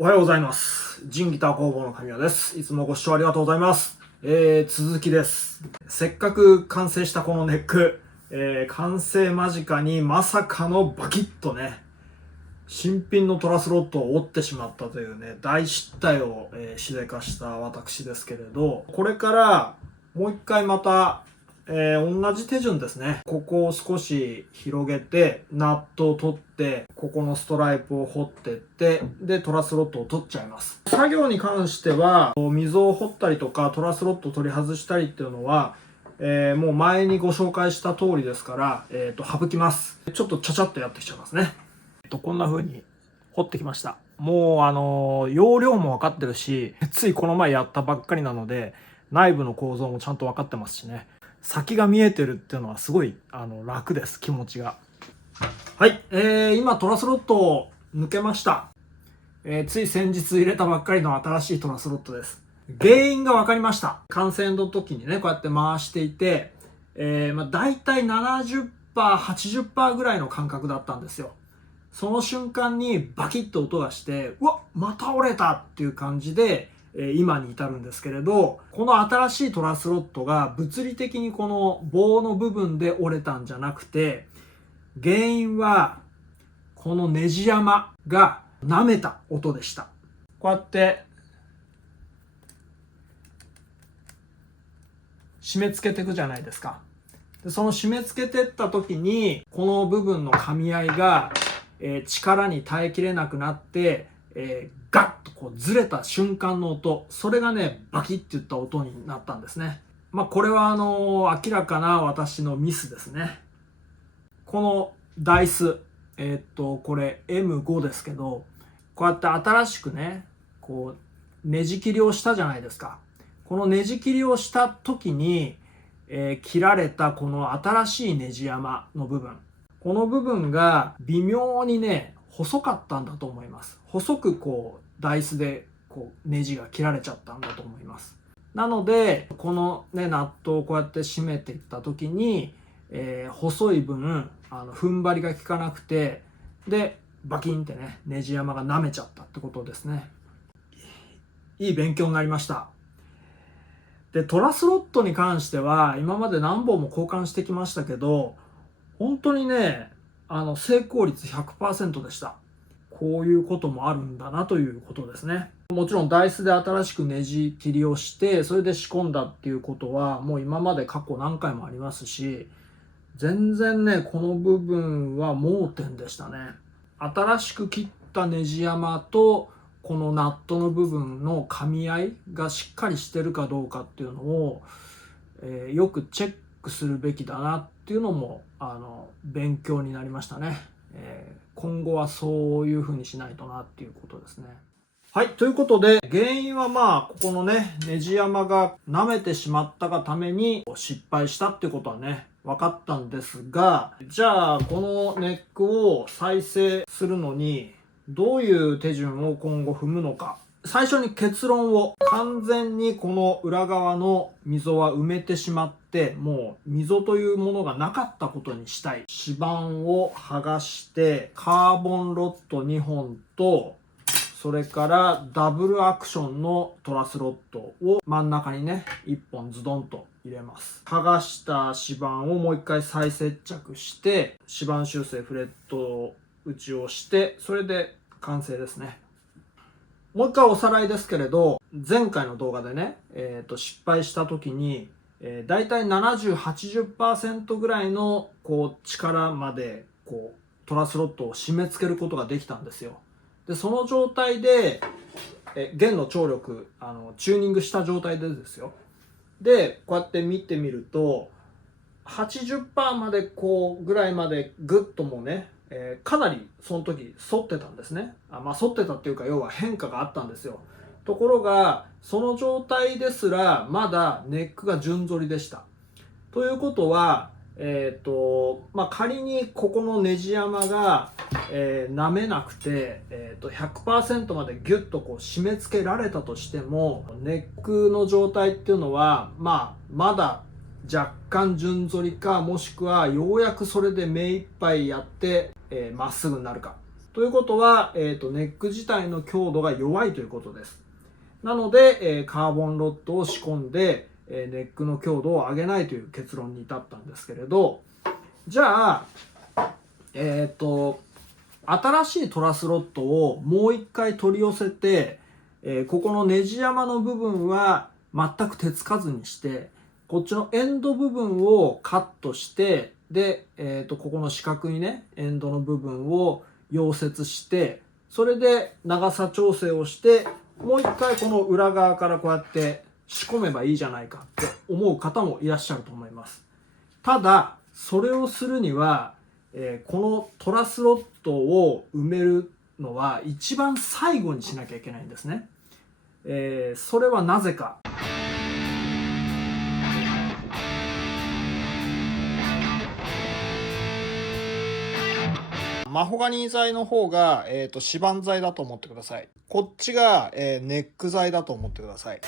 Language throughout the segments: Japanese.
おはようございます。ジンギター工房の神谷です。いつもご視聴ありがとうございます。続きです。せっかく完成したこのネック、完成間近にまさかのバキッとね、新品のトラスロッドを折ってしまったというね、大失態を、しでかした私ですけれど、これからもう一回また同じ手順ですね。ここを少し広げて、ナットを取って、ここのストライプを掘ってって、で、トラスロッドを取っちゃいます。作業に関しては、溝を掘ったりとか、トラスロッドを取り外したりっていうのは、もう前にご紹介した通りですから、省きます。ちょっとちゃちゃっとやってきちゃいますね。こんな風に掘ってきました。もう、容量も分かってるし、ついこの前やったばっかりなので、内部の構造もちゃんと分かってますしね。先が見えてるっていうのはすごい楽です、気持ちが。はい、今トラスロッドを抜けました。つい先日入れたばっかりの新しいトラスロッドです。原因が分かりました。完成の時にね、こうやって回していて、大体 70%、80% ぐらいの感覚だったんですよ。その瞬間にバキッと音がして、うわ、また折れたっていう感じで、今に至るんですけれど、この新しいトラスロッドが物理的にこの棒の部分で折れたんじゃなくて、原因はこのネジ山が舐めた音でした。こうやって締め付けていくじゃないですか。でその締め付けてった時にこの部分の噛み合いが、力に耐えきれなくなって、ガッとこうずれた瞬間の音、それがねバキッていった音になったんですね。これは明らかな私のミスですね。このダイス、これ M5 ですけど、こうやって新しくねこうネジ切りをしたじゃないですか。このネジ切りをした時に、切られたこの新しいネジ山の部分、この部分が微妙にね細かったんだと思います。細くこうダイスでこうネジが切られちゃったんだと思います。なのでこのねナットをこうやって締めていった時に、細い分踏ん張りが効かなくて、でバキンってねネジ山が舐めちゃったってことですね。いい勉強になりました。でトラスロッドに関しては今まで何本も交換してきましたけど、本当にね成功率 100% でした。こういうこともあるんだなということですね。もちろんダイスで新しくネジ切りをしてそれで仕込んだっていうことはもう今まで過去何回もありますし、全然ねこの部分は盲点でしたね。新しく切ったネジ山とこのナットの部分の噛み合いがしっかりしてるかどうかっていうのを、よくチェックするべきだなっていうのも勉強になりましたね。今後はそういうふうにしないとなっていうことですね。はい、ということで原因はここのねネジ山が舐めてしまったがために失敗したっていうことはね分かったんですが、じゃあこのネックを再生するのにどういう手順を今後踏むのか。最初に結論を、完全にこの裏側の溝は埋めてしまって、もう溝というものがなかったことにしたい。指板を剥がしてカーボンロッド2本と、それからダブルアクションのトラスロッドを真ん中にね1本ズドンと入れます。剥がした指板をもう一回再接着して指板修正フレット打ちをして、それで完成ですね。もう一回おさらいですけれど、前回の動画でね、失敗した時に、だいたい 70-80% ぐらいのこう力までこうトラスロッドを締め付けることができたんですよ。でその状態で弦の張力チューニングした状態でですよ。でこうやって見てみると 80% までこうぐらいまでグッともうね、かなりその時反ってたんですね。反ってたっていうか要は変化があったんですよ。ところがその状態ですらまだネックが順反りでした。ということは仮にここのネジ山が、舐めなくて、100% までギュッとこう締め付けられたとしてもネックの状態っていうのはまだ若干順反りか、もしくはようやくそれで目いっぱいやってまっすぐになるか。ということは、ネック自体の強度が弱いということです。なので、カーボンロッドを仕込んで、ネックの強度を上げないという結論に至ったんですけれど、じゃあ、新しいトラスロッドをもう一回取り寄せて、ここのネジ山の部分は全く手つかずにして、こっちのエンド部分をカットして、で、ここの四角いね、エンドの部分を溶接して、それで長さ調整をして、もう一回この裏側からこうやって仕込めばいいじゃないかって思う方もいらっしゃると思います。ただ、それをするには、このトラスロッドを埋めるのは一番最後にしなきゃいけないんですね。それはなぜか。マホガニー材の方が、指板材だと思ってください。こっちが、ネック材だと思ってください。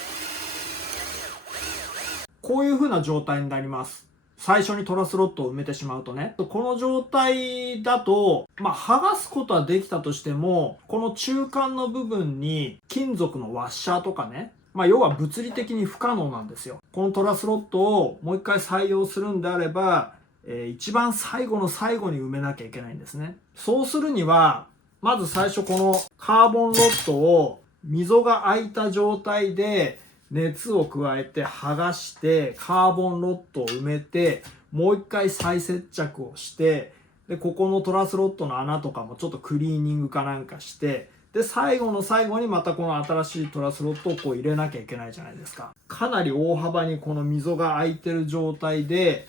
こういう風な状態になります。最初にトラスロッドを埋めてしまうとね。この状態だと、剥がすことはできたとしても、この中間の部分に金属のワッシャーとかね、要は物理的に不可能なんですよ。このトラスロッドをもう一回採用するんであれば、一番最後の最後に埋めなきゃいけないんですね。そうするには、まず最初このカーボンロッドを溝が開いた状態で熱を加えて剥がしてカーボンロッドを埋めて、もう一回再接着をして、で、ここのトラスロッドの穴とかもちょっとクリーニングかなんかして、で、最後の最後にまたこの新しいトラスロッドをこう入れなきゃいけないじゃないですか。かなり大幅にこの溝が開いてる状態で、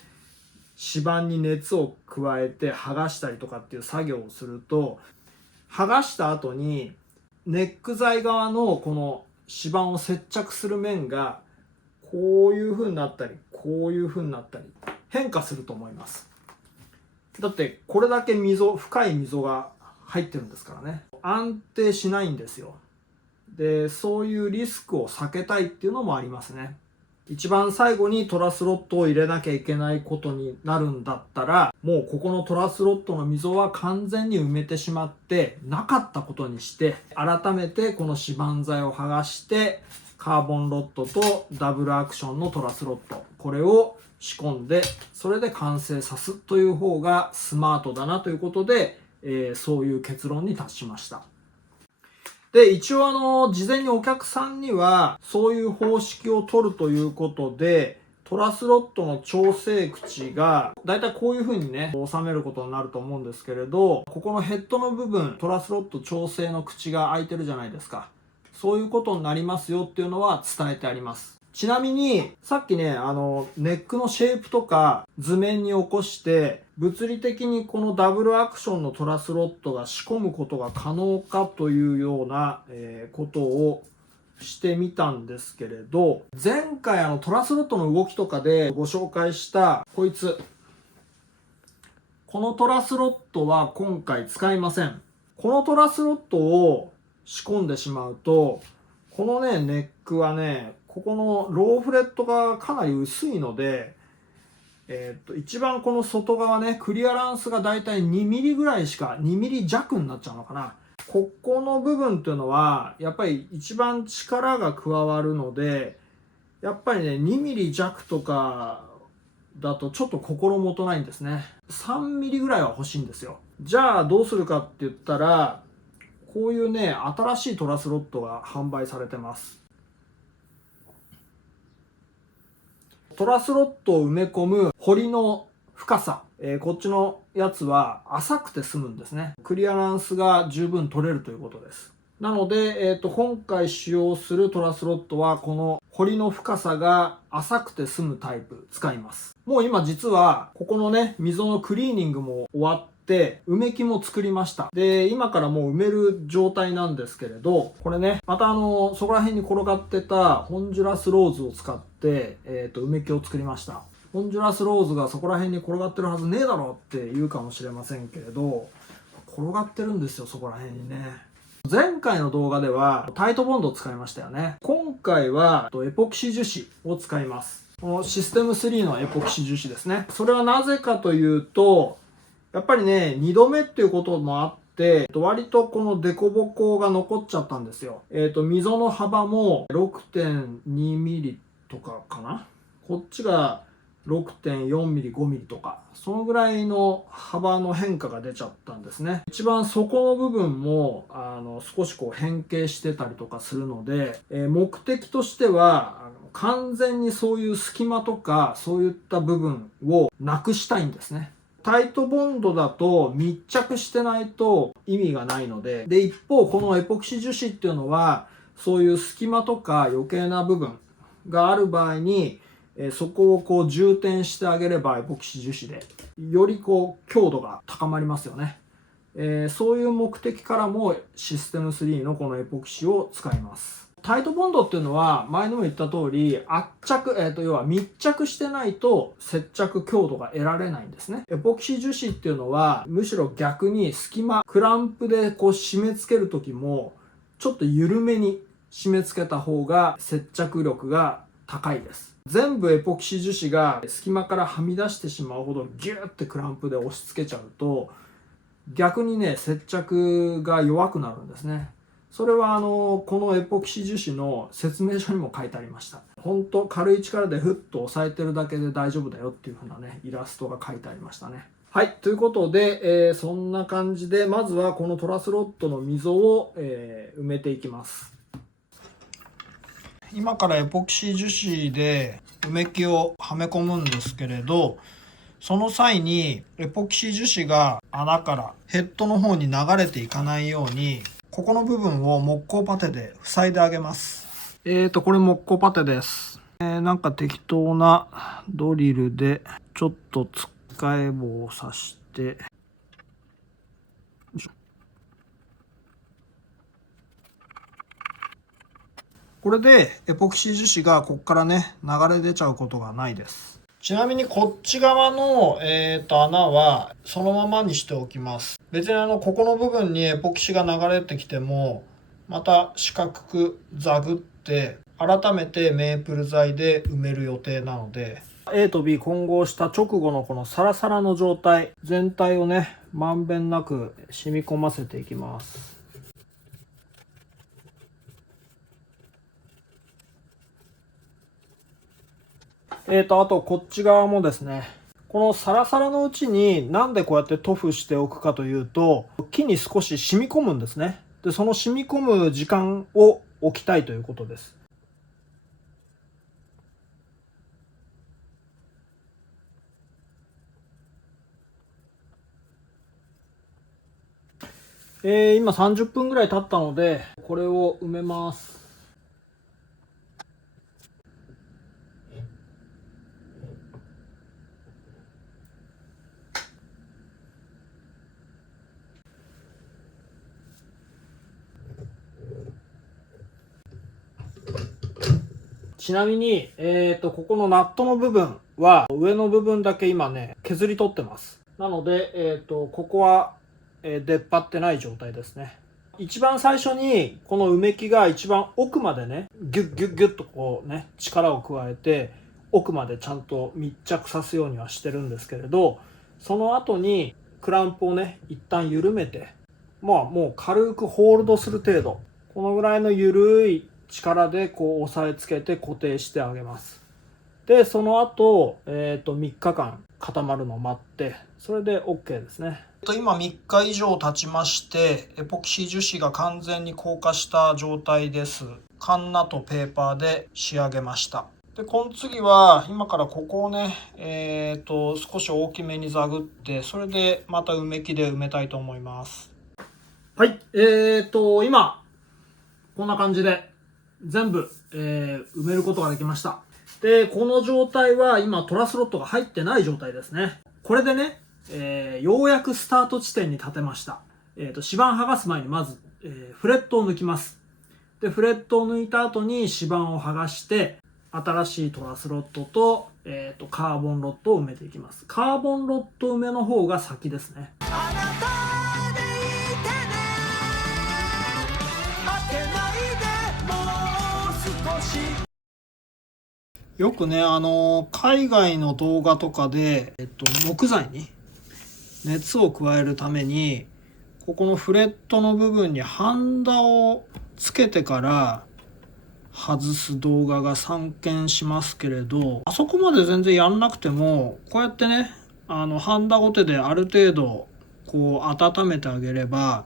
指板に熱を加えて剥がしたりとかっていう作業をすると、剥がした後にネック材側のこの指板を接着する面がこういう風になったり、こういう風になったり変化すると思います。だってこれだけ深い溝が入ってるんですからね。安定しないんですよ。で、そういうリスクを避けたいっていうのもありますね。一番最後にトラスロッドを入れなきゃいけないことになるんだったら、もうここのトラスロッドの溝は完全に埋めてしまってなかったことにして、改めてこの指板材を剥がしてカーボンロッドとダブルアクションのトラスロッド、これを仕込んで、それで完成さすという方がスマートだなということで、そういう結論に達しました。で、一応事前にお客さんには、そういう方式を取るということで、トラスロッドの調整口が、だいたいこういう風にね、収めることになると思うんですけれど、ここのヘッドの部分、トラスロッド調整の口が開いてるじゃないですか。そういうことになりますよっていうのは伝えてあります。ちなみに、さっきね、ネックのシェイプとか図面に起こして、物理的にこのダブルアクションのトラスロッドが仕込むことが可能かというような、ことをしてみたんですけれど、前回トラスロッドの動きとかでご紹介したこいつ。このトラスロッドは今回使いません。このトラスロッドを仕込んでしまうと、このね、ネックはね、ここのローフレットがかなり薄いので、一番この外側ね、クリアランスがだいたい2ミリぐらいしか、2ミリ弱になっちゃうのかな。ここの部分っていうのは、やっぱり一番力が加わるので、やっぱりね、2ミリ弱とかだとちょっと心もとないんですね。3ミリぐらいは欲しいんですよ。じゃあどうするかって言ったら、こういうね、新しいトラスロッドが販売されてます。トラスロッドを埋め込む彫りの深さ、こっちのやつは浅くて済むんですね。クリアランスが十分取れるということです。なので、今回使用するトラスロッドはこの彫りの深さが浅くて済むタイプ使います。もう今実はここのね、溝のクリーニングも終わって埋め木も作りました。で、今からもう埋める状態なんですけれど、これね、またそこら辺に転がってたホンジュラスローズを使って、埋め木を作りました。ホンジュラスローズがそこら辺に転がってるはずねえだろって言うかもしれませんけれど、転がってるんですよ、そこら辺にね。前回の動画ではタイトボンドを使いましたよね。今回はエポキシ樹脂を使います。このシステム3のエポキシ樹脂ですね。それはなぜかというと、やっぱりね、2度目っていうこともあって、割とこのデコボコが残っちゃったんですよ。溝の幅も 6.2 ミリとかかな。こっちが 6.4 ミリ、5ミリとか、そのぐらいの幅の変化が出ちゃったんですね。一番底の部分も少しこう変形してたりとかするので、目的としては完全にそういう隙間とかそういった部分をなくしたいんですね。タイトボンドだと密着してないと意味がないので、一方このエポキシ樹脂っていうのはそういう隙間とか余計な部分がある場合にそこをこう充填してあげればエポキシ樹脂でよりこう強度が高まりますよね。そういう目的からもシステム3のこのエポキシを使います。タイトボンドっていうのは前にも言った通り圧着、要は密着してないと接着強度が得られないんですね。エポキシ樹脂っていうのはむしろ逆に隙間、クランプでこう締め付ける時もちょっと緩めに締め付けた方が接着力が高いです。全部エポキシ樹脂が隙間からはみ出してしまうほどギューってクランプで押し付けちゃうと逆にね接着が弱くなるんですね。それはこのエポキシ樹脂の説明書にも書いてありました。本当軽い力でフッと押さえてるだけで大丈夫だよっていう風なねイラストが書いてありましたね。はい、ということで、そんな感じでまずはこのトラスロットの溝を、埋めていきます。今からエポキシ樹脂で埋め木をはめ込むんですけれど、その際にエポキシ樹脂が穴からヘッドの方に流れていかないようにここの部分を木工パテで塞いであげます。これ木工パテです。なんか適当なドリルでちょっとつっかえ棒を刺してこれでエポキシ樹脂がここからね流れ出ちゃうことがないです。ちなみにこっち側の、穴はそのままにしておきます。別にここの部分にエポキシが流れてきてもまた四角くザグって改めてメープル材で埋める予定なので A と B 混合した直後のこのサラサラの状態全体をねまんべんなく染み込ませていきます。あとこっち側もですね、このサラサラのうちになんでこうやって塗布しておくかというと、木に少し染み込むんですね。で、その染み込む時間を置きたいということです。今30分ぐらい経ったので、これを埋めます。ちなみに、ここのナットの部分は上の部分だけ今ね削り取ってます。なので、ここは、出っ張ってない状態ですね。一番最初にこの埋め木が一番奥までねギュッギュッギュッとこうね力を加えて奥までちゃんと密着さすようにはしてるんですけれど、その後にクランプをね一旦緩めてもう軽くホールドする程度、このぐらいの緩い力でこう押さえつけて固定してあげます。でその後、3日間固まるのを待ってそれで OK ですね。今3日以上経ちましてエポキシ樹脂が完全に硬化した状態です。カンナとペーパーで仕上げました。でこの次は今からここをね、少し大きめにザグってそれでまた埋め木で埋めたいと思います。はい、今こんな感じで全部、埋めることができました。でこの状態は今トラスロットが入ってない状態ですね。これでね、ようやくスタート地点に立てました。指板剥がす前にまず、フレットを抜きます。でフレットを抜いた後に指板を剥がして新しいトラスロットと、カーボンロットを埋めていきます。カーボンロット埋めの方が先ですね。よくね海外の動画とかで、木材に熱を加えるためにここのフレットの部分にハンダをつけてから外す動画が散見しますけれど、あそこまで全然やんなくても、こうやってね、ハンダゴテである程度こう温めてあげれば、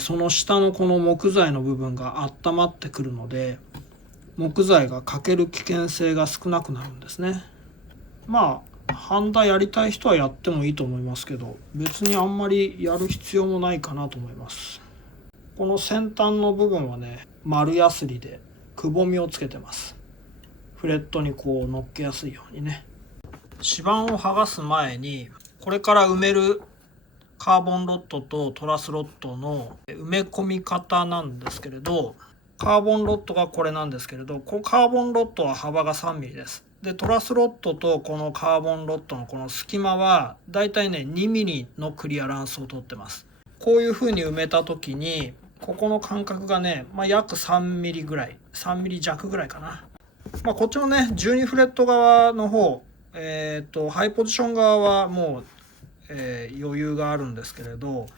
その下のこの木材の部分が温まってくるので、木材が欠ける危険性が少なくなるんですね。まあハンダやりたい人はやってもいいと思いますけど、別にあんまりやる必要もないかなと思います。この先端の部分はね、丸ヤスリでくぼみをつけてます。フレットにこう乗っけやすいようにね。指板を剥がす前に、これから埋めるカーボンロッドとトラスロッドの埋め込み方なんですけれど、カーボンロッドがこれなんですけれど、このカーボンロッドは幅が 3mm です。でトラスロッドとこのカーボンロッドのこの隙間はだいたいね 2mm のクリアランスをとってます。こういう風に埋めた時にここの間隔がね、約 3mm ぐらい、3mm 弱ぐらいかな。こっちのね12フレット側の方、ハイポジション側はもう余裕があるんですけれど、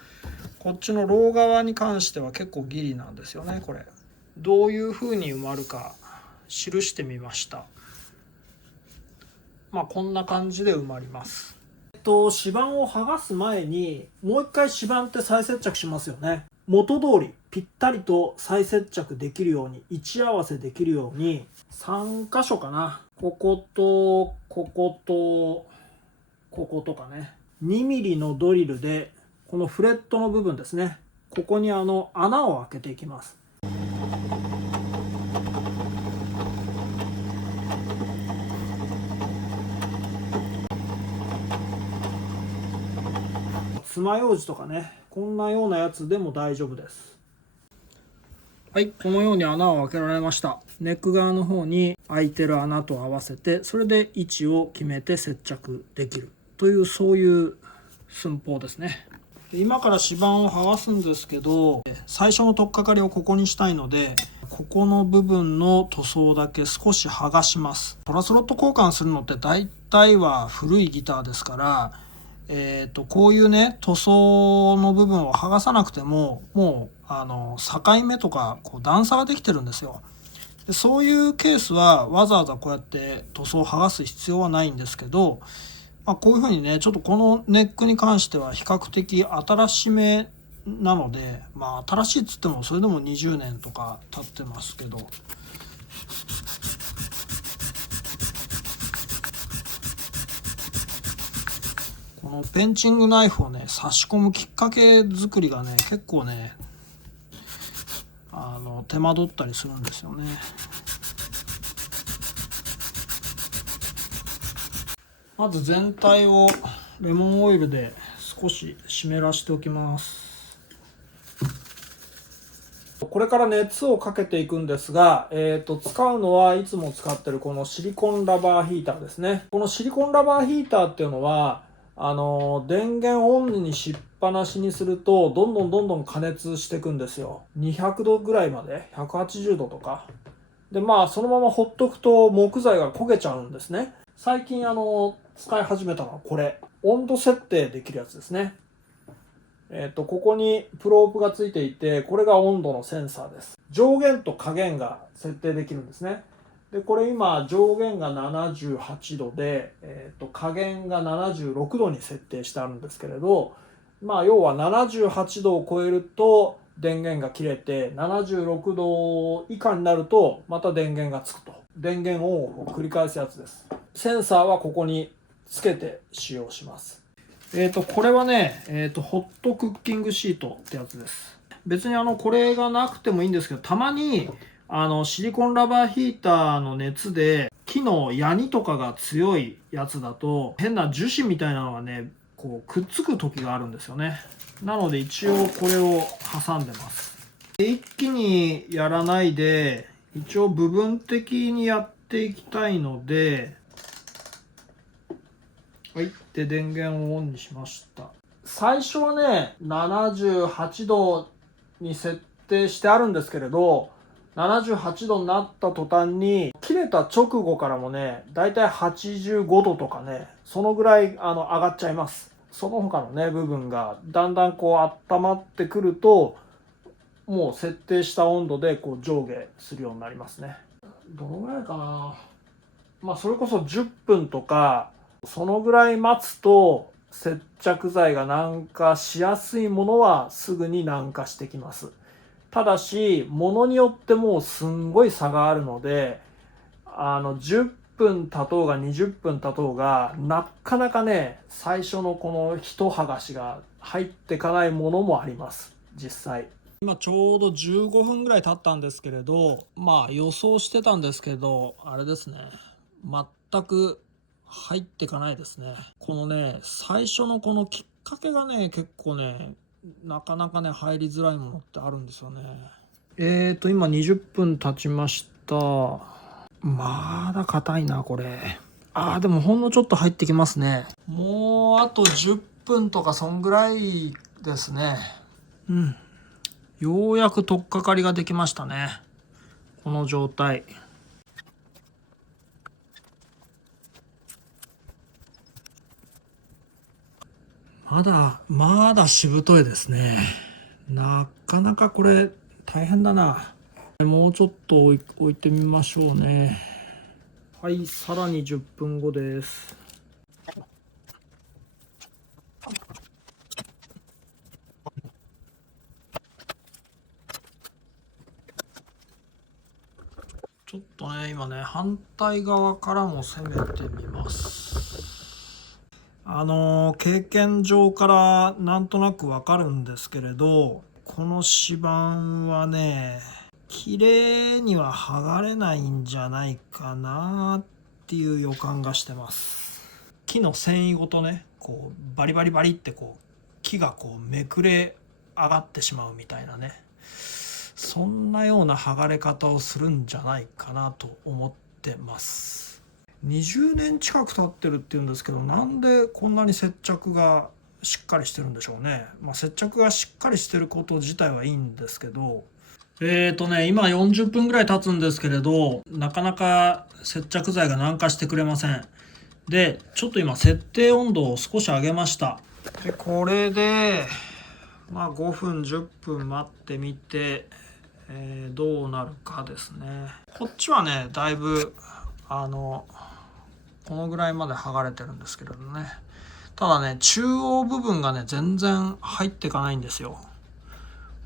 こっちのロー側に関しては結構ギリなんですよね。これどういう風に埋まるか記してみました。こんな感じで埋まります。指板を剥がす前にもう一回指板って再接着しますよね。元通りぴったりと再接着できるように、位置合わせできるように3箇所かな、こことこことこことかね、2mm のドリルでこのフレットの部分ですね、ここに穴を開けていきます。爪楊枝とかね、こんなようなやつでも大丈夫です。はい、このように穴を開けられました。ネック側の方に開いてる穴と合わせて、それで位置を決めて接着できるという、そういう寸法ですね。今から指板を剥がすんですけど、最初の取っかかりをここにしたいので、ここの部分の塗装だけ少し剥がします。トラスロット交換するのって大体は古いギターですから、こういうね塗装の部分を剥がさなくても、もう境目とかこう段差ができてるんですよ。でそういうケースはわざわざこうやって塗装を剥がす必要はないんですけど、こういうふうにね、ちょっとこのネックに関しては比較的新しめなので、新しいっつってもそれでも20年とか経ってますけど、このペンチングナイフをね差し込むきっかけ作りがね結構ね手間取ったりするんですよね。まず全体をレモンオイルで少し湿らしておきます。これから熱をかけていくんですが、使うのはいつも使ってるこのシリコンラバーヒーターですね。このシリコンラバーヒーターっていうのは電源オンにしっぱなしにするとどんどん加熱していくんですよ。200度ぐらいまで、180度とかで、そのままほっとくと木材が焦げちゃうんですね。最近使い始めたのはこれ、温度設定できるやつですね。ここにプロープがついていて、これが温度のセンサーです。上限と下限が設定できるんですね。でこれ今上限が78度で、下限が76度に設定してあるんですけれど、要は78度を超えると電源が切れて、76度以下になるとまた電源がつくと、電源オンオフを繰り返すやつです。センサーはここにつけて使用します。これはね、ホットクッキングシートってやつです。別にこれがなくてもいいんですけど、たまにシリコンラバーヒーターの熱で木のヤニとかが強いやつだと変な樹脂みたいなのがねこうくっつく時があるんですよね。なので一応これを挟んでます。一気にやらないで一応部分的にやっていきたいので、はい、で電源をオンにしました。最初はね78度に設定してあるんですけれど、78度になった途端に切れた直後からもねだいたい85度とかね、そのぐらい上がっちゃいます。その他のね部分がだんだんこう温まってくると、もう設定した温度でこう上下するようになりますね。どのぐらいかな、まあそれこそ10分とかそのぐらい待つと、接着剤が軟化しやすいものはすぐに軟化してきます。ただし物によってもうすんごい差があるので、10分経とうが20分経とうがなかなかね、最初のこの一剥がしが入ってかないものもあります、実際。今ちょうど15分ぐらい経ったんですけれど、まあ予想してたんですけど、あれですね、全く入ってかないですね。このね、最初のこのきっかけがね、結構ね、なかなかね入りづらいものってあるんですよね。今20分経ちました。まだ硬いなこれ。でもほんのちょっと入ってきますね。もうあと10分とかそんぐらいですね。ようやく取っかかりができましたね、この状態。まだしぶといですね。なかなかこれ大変だな。もうちょっと置いてみましょうね。はい、さらに10分後です。ちょっとね、今ね、反対側からも攻めてみます。経験上からなんとなくわかるんですけれど、この指板はね、綺麗には剥がれないんじゃないかなっていう予感がしてます。木の繊維ごとね、こうバリバリバリってこう木がこうめくれ上がってしまうみたいなね、そんなような剥がれ方をするんじゃないかなと思ってます。20年近く経ってるっていうんですけど、なんでこんなに接着がしっかりしてるんでしょうね。接着がしっかりしてること自体はいいんですけど、今40分ぐらい経つんですけれど、なかなか接着剤が軟化してくれません。で、ちょっと今設定温度を少し上げました。で、これで5分10分待ってみて、どうなるかですね。こっちはねだいぶこのぐらいまで剥がれてるんですけれどね。ただね、中央部分がね全然入ってかないんですよ。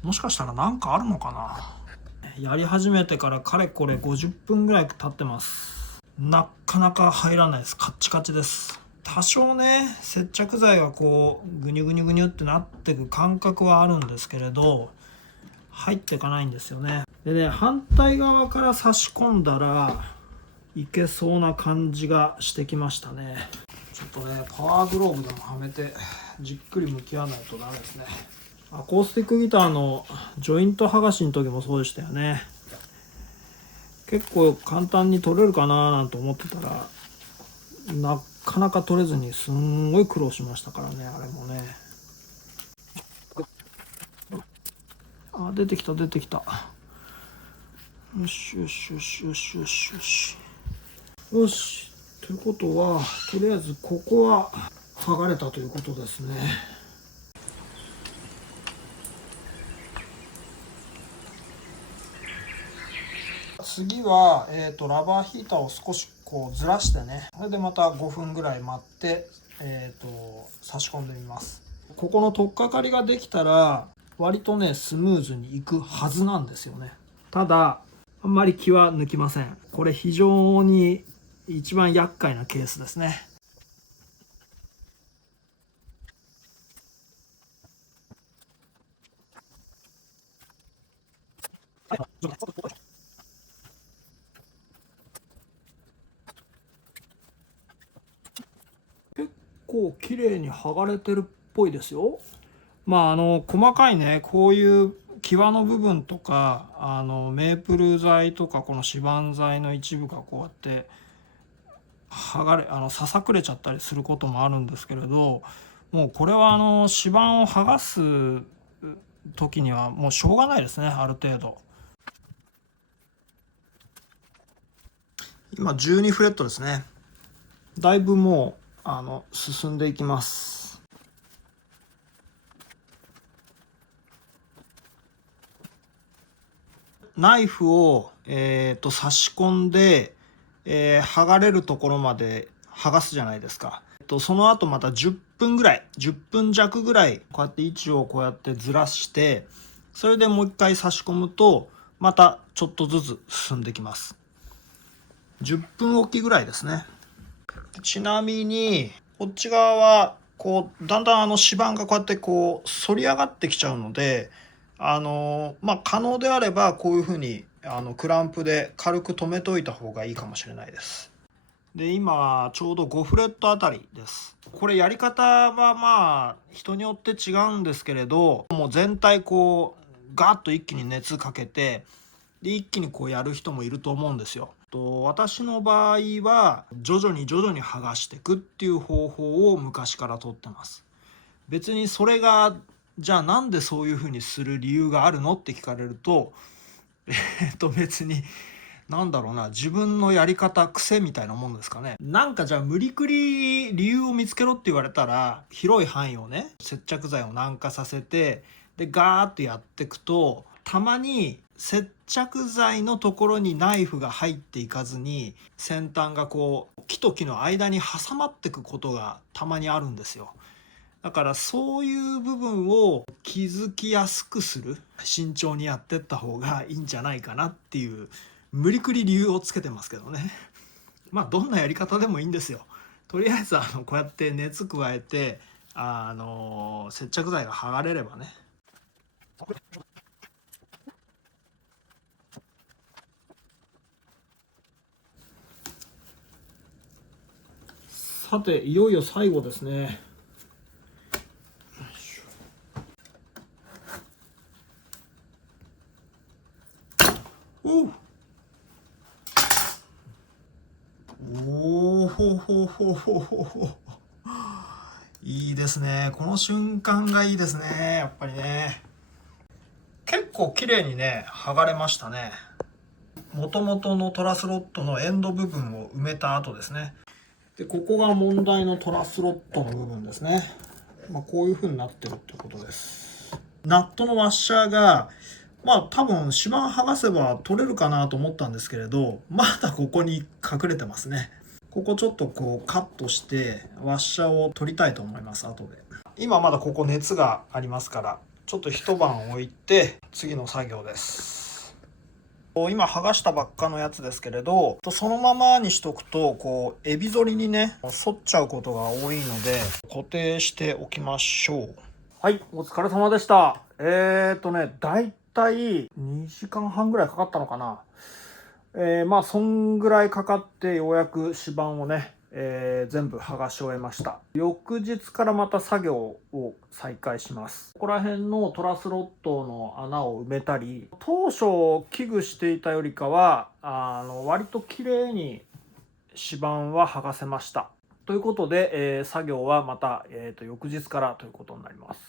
もしかしたらなんかあるのかな。やり始めてからかれこれ50分ぐらい経ってます。なかなか入らないです。カッチカチです。多少ね接着剤がこうグニュグニュグニュってなってく感覚はあるんですけれど、入っていかないんですよね。でね、反対側から差し込んだらいけそうな感じがしてきましたね。ちょっとねパワーグローブでもはめてじっくり向き合わないとダメですね。アコースティックギターのジョイント剥がしの時もそうでしたよね。結構簡単に取れるかななんて思ってたら、なかなか取れずにすんごい苦労しましたからね、あれもね。出てきた出てきた。よしよしよしよしよしよしよし。ということはとりあえずここは剥がれたということですね。次は、ラバーヒーターを少しこうずらしてね、それでまた5分ぐらい待って、差し込んでみます。ここの取っかかりができたら割とねスムーズにいくはずなんですよね。ただあんまり気は抜きません。これ非常に一番厄介なケースですね。結構綺麗に剥がれてるっぽいですよ。細かいねこういう際の部分とかメープル材とかこの指板材の一部がこうやって剥がれささくれちゃったりすることもあるんですけれど、もうこれは指板を剥がす時にはもうしょうがないですね。ある程度今12フレットですね。だいぶもう進んでいきます。ナイフを、差し込んで、剥がれるところまで剥がすじゃないですか。その後また10分ぐらい、10分弱ぐらい、こうやって位置をこうやってずらして、それでもう一回差し込むと、またちょっとずつ進んできます。10分おきぐらいですね。ちなみに、こっち側は、こう、だんだん指板がこうやってこう、反り上がってきちゃうので、可能であれば、こういうふうに、クランプで軽く止めといた方がいいかもしれないです。で、今、ちょうど5フレットあたりです。これやり方は人によって違うんですけれど、もう全体こう、ガッと一気に熱かけて、で一気にこうやる人もいると思うんですよ。私の場合は徐々に剥がしていくっていう方法を昔からとってます。別にそれがじゃあなんでそういうふうにする理由があるのって聞かれると別になんだろうな、自分のやり方癖みたいなもんですかね。なんかじゃあ無理くり理由を見つけろって言われたら、広い範囲をね接着剤を軟化させて、でガーッとやっていくと、たまに接着剤のところにナイフが入っていかずに、先端がこう木と木の間に挟まっていくことがたまにあるんですよ。だからそういう部分を気づきやすくする、慎重にやってった方がいいんじゃないかなっていう、無理くり理由をつけてますけどね。どんなやり方でもいいんですよ。とりあえずこうやって熱加えて接着剤が剥がれればね。さていよいよ最後ですね。おう、おほほほほほほ、いいですね。この瞬間がいいですね。やっぱりね、結構綺麗にね剥がれましたね。元々のトラスロットのエンド部分を埋めた後ですね。でここが問題のトラスロットの部分ですね。こういう風になってるってことです。ナットのワッシャーが多分指板剥がせば取れるかなと思ったんですけれど、まだここに隠れてますね。ここちょっとこうカットしてワッシャーを取りたいと思います、後で。今まだここ熱がありますから、ちょっと一晩置いて次の作業です。今剥がしたばっかのやつですけれど、そのままにしとくとこうエビ反りにね反っちゃうことが多いので、固定しておきましょう。はい、お疲れ様でした。だいたい2時間半ぐらいかかったのかな。そんぐらいかかってようやく指板をね、全部剥がし終えました。翌日からまた作業を再開します。ここら辺のトラスロットの穴を埋めたり、当初危惧していたよりかは割と綺麗に指板は剥がせました。ということで、作業はまた、翌日からということになります。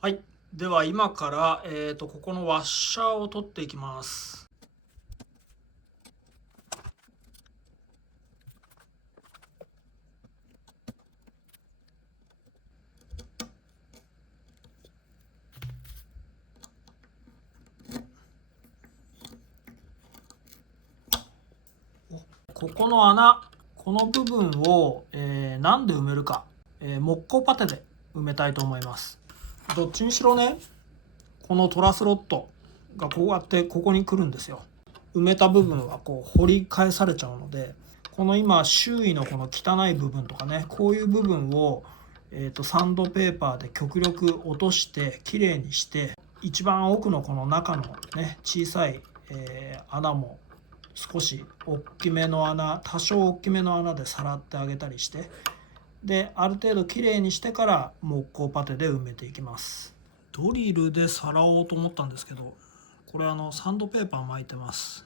はい、では今から、ここのワッシャーを取っていきます。ここの穴、この部分を、なんで埋めるか、木工パテで埋めたいと思います。どっちにしろね、このトラスロットがこうやってここに来るんですよ。埋めた部分はこう掘り返されちゃうので、この今周囲のこの汚い部分とかね、こういう部分を、サンドペーパーで極力落としてきれいにして、一番奥のこの中のね小さい、穴も少し大きめの穴、多少大きめの穴でさらってあげたりして、である程度きれいにしてから木工パテで埋めていきます。ドリルでさらおうと思ったんですけど、これサンドペーパー巻いてます。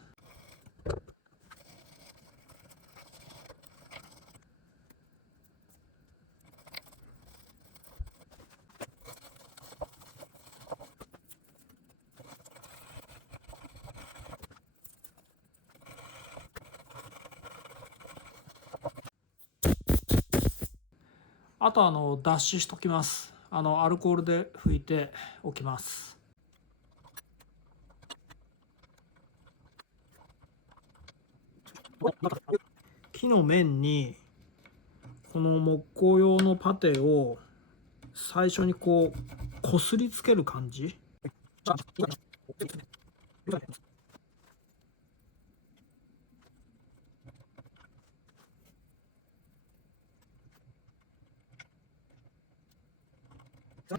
あと脱脂しときます。アルコールで拭いておきます。木の面にこの木工用のパテを最初にこうこすりつける感じ。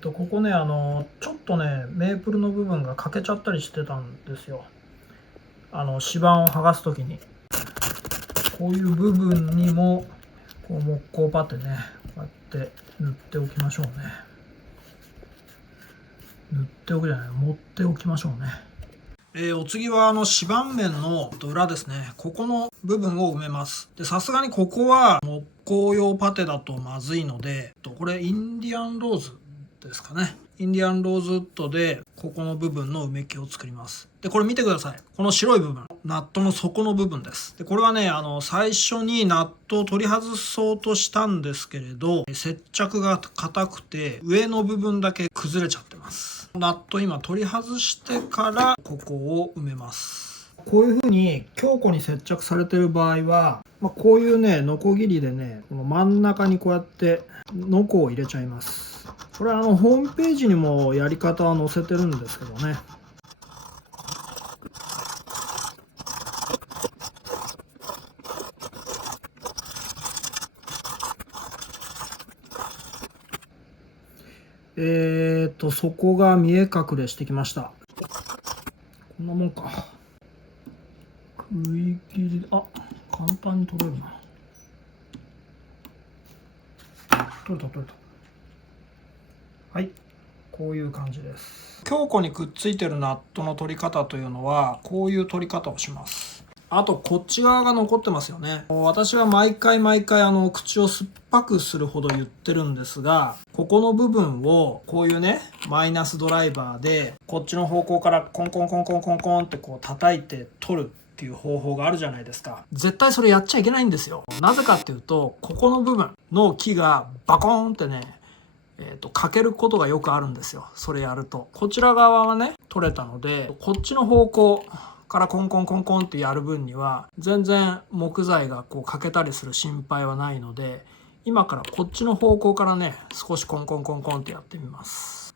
ここね、ちょっとねメープルの部分が欠けちゃったりしてたんですよ。指板を剥がす時にこういう部分にもこう木工パテね、こうやって塗っておきましょうね。塗っておくじゃない、持っておきましょうね。お次は指板面の裏ですね。ここの部分を埋めます。で、さすがにここは木工用パテだとまずいので、これインディアンローズですかね。インディアンローズウッドでここの部分の埋め木を作ります。で、これ見てください。この白い部分、ナットの底の部分です。で、これはね、最初にナットを取り外そうとしたんですけれど、接着が硬くて上の部分だけ崩れちゃってます。ナット今取り外してからここを埋めます。こういう風に強固に接着されてる場合は、こういうねノコギリでね、この真ん中にこうやってノコを入れちゃいます。これはホームページにもやり方は載せてるんですけどね。底が見え隠れしてきました。こんなもんか。食い切り、簡単に取れるな。取れた。はい、こういう感じです。強固にくっついてるナットの取り方というのはこういう取り方をします。あとこっち側が残ってますよね。私は毎回口を酸っぱくするほど言ってるんですが、ここの部分をこういうねマイナスドライバーでこっちの方向からコンコンコンコンコンコンってこう叩いて取るっていう方法があるじゃないですか。絶対それやっちゃいけないんですよ。なぜかっていうと、ここの部分の木がバコーンってね欠けることがよくあるんですよ。それやるとこちら側はね取れたので、こっちの方向からコンコンコンコンってやる分には全然木材がこう欠けたりする心配はないので、今からこっちの方向からね少しコンコンコンコンってやってみます。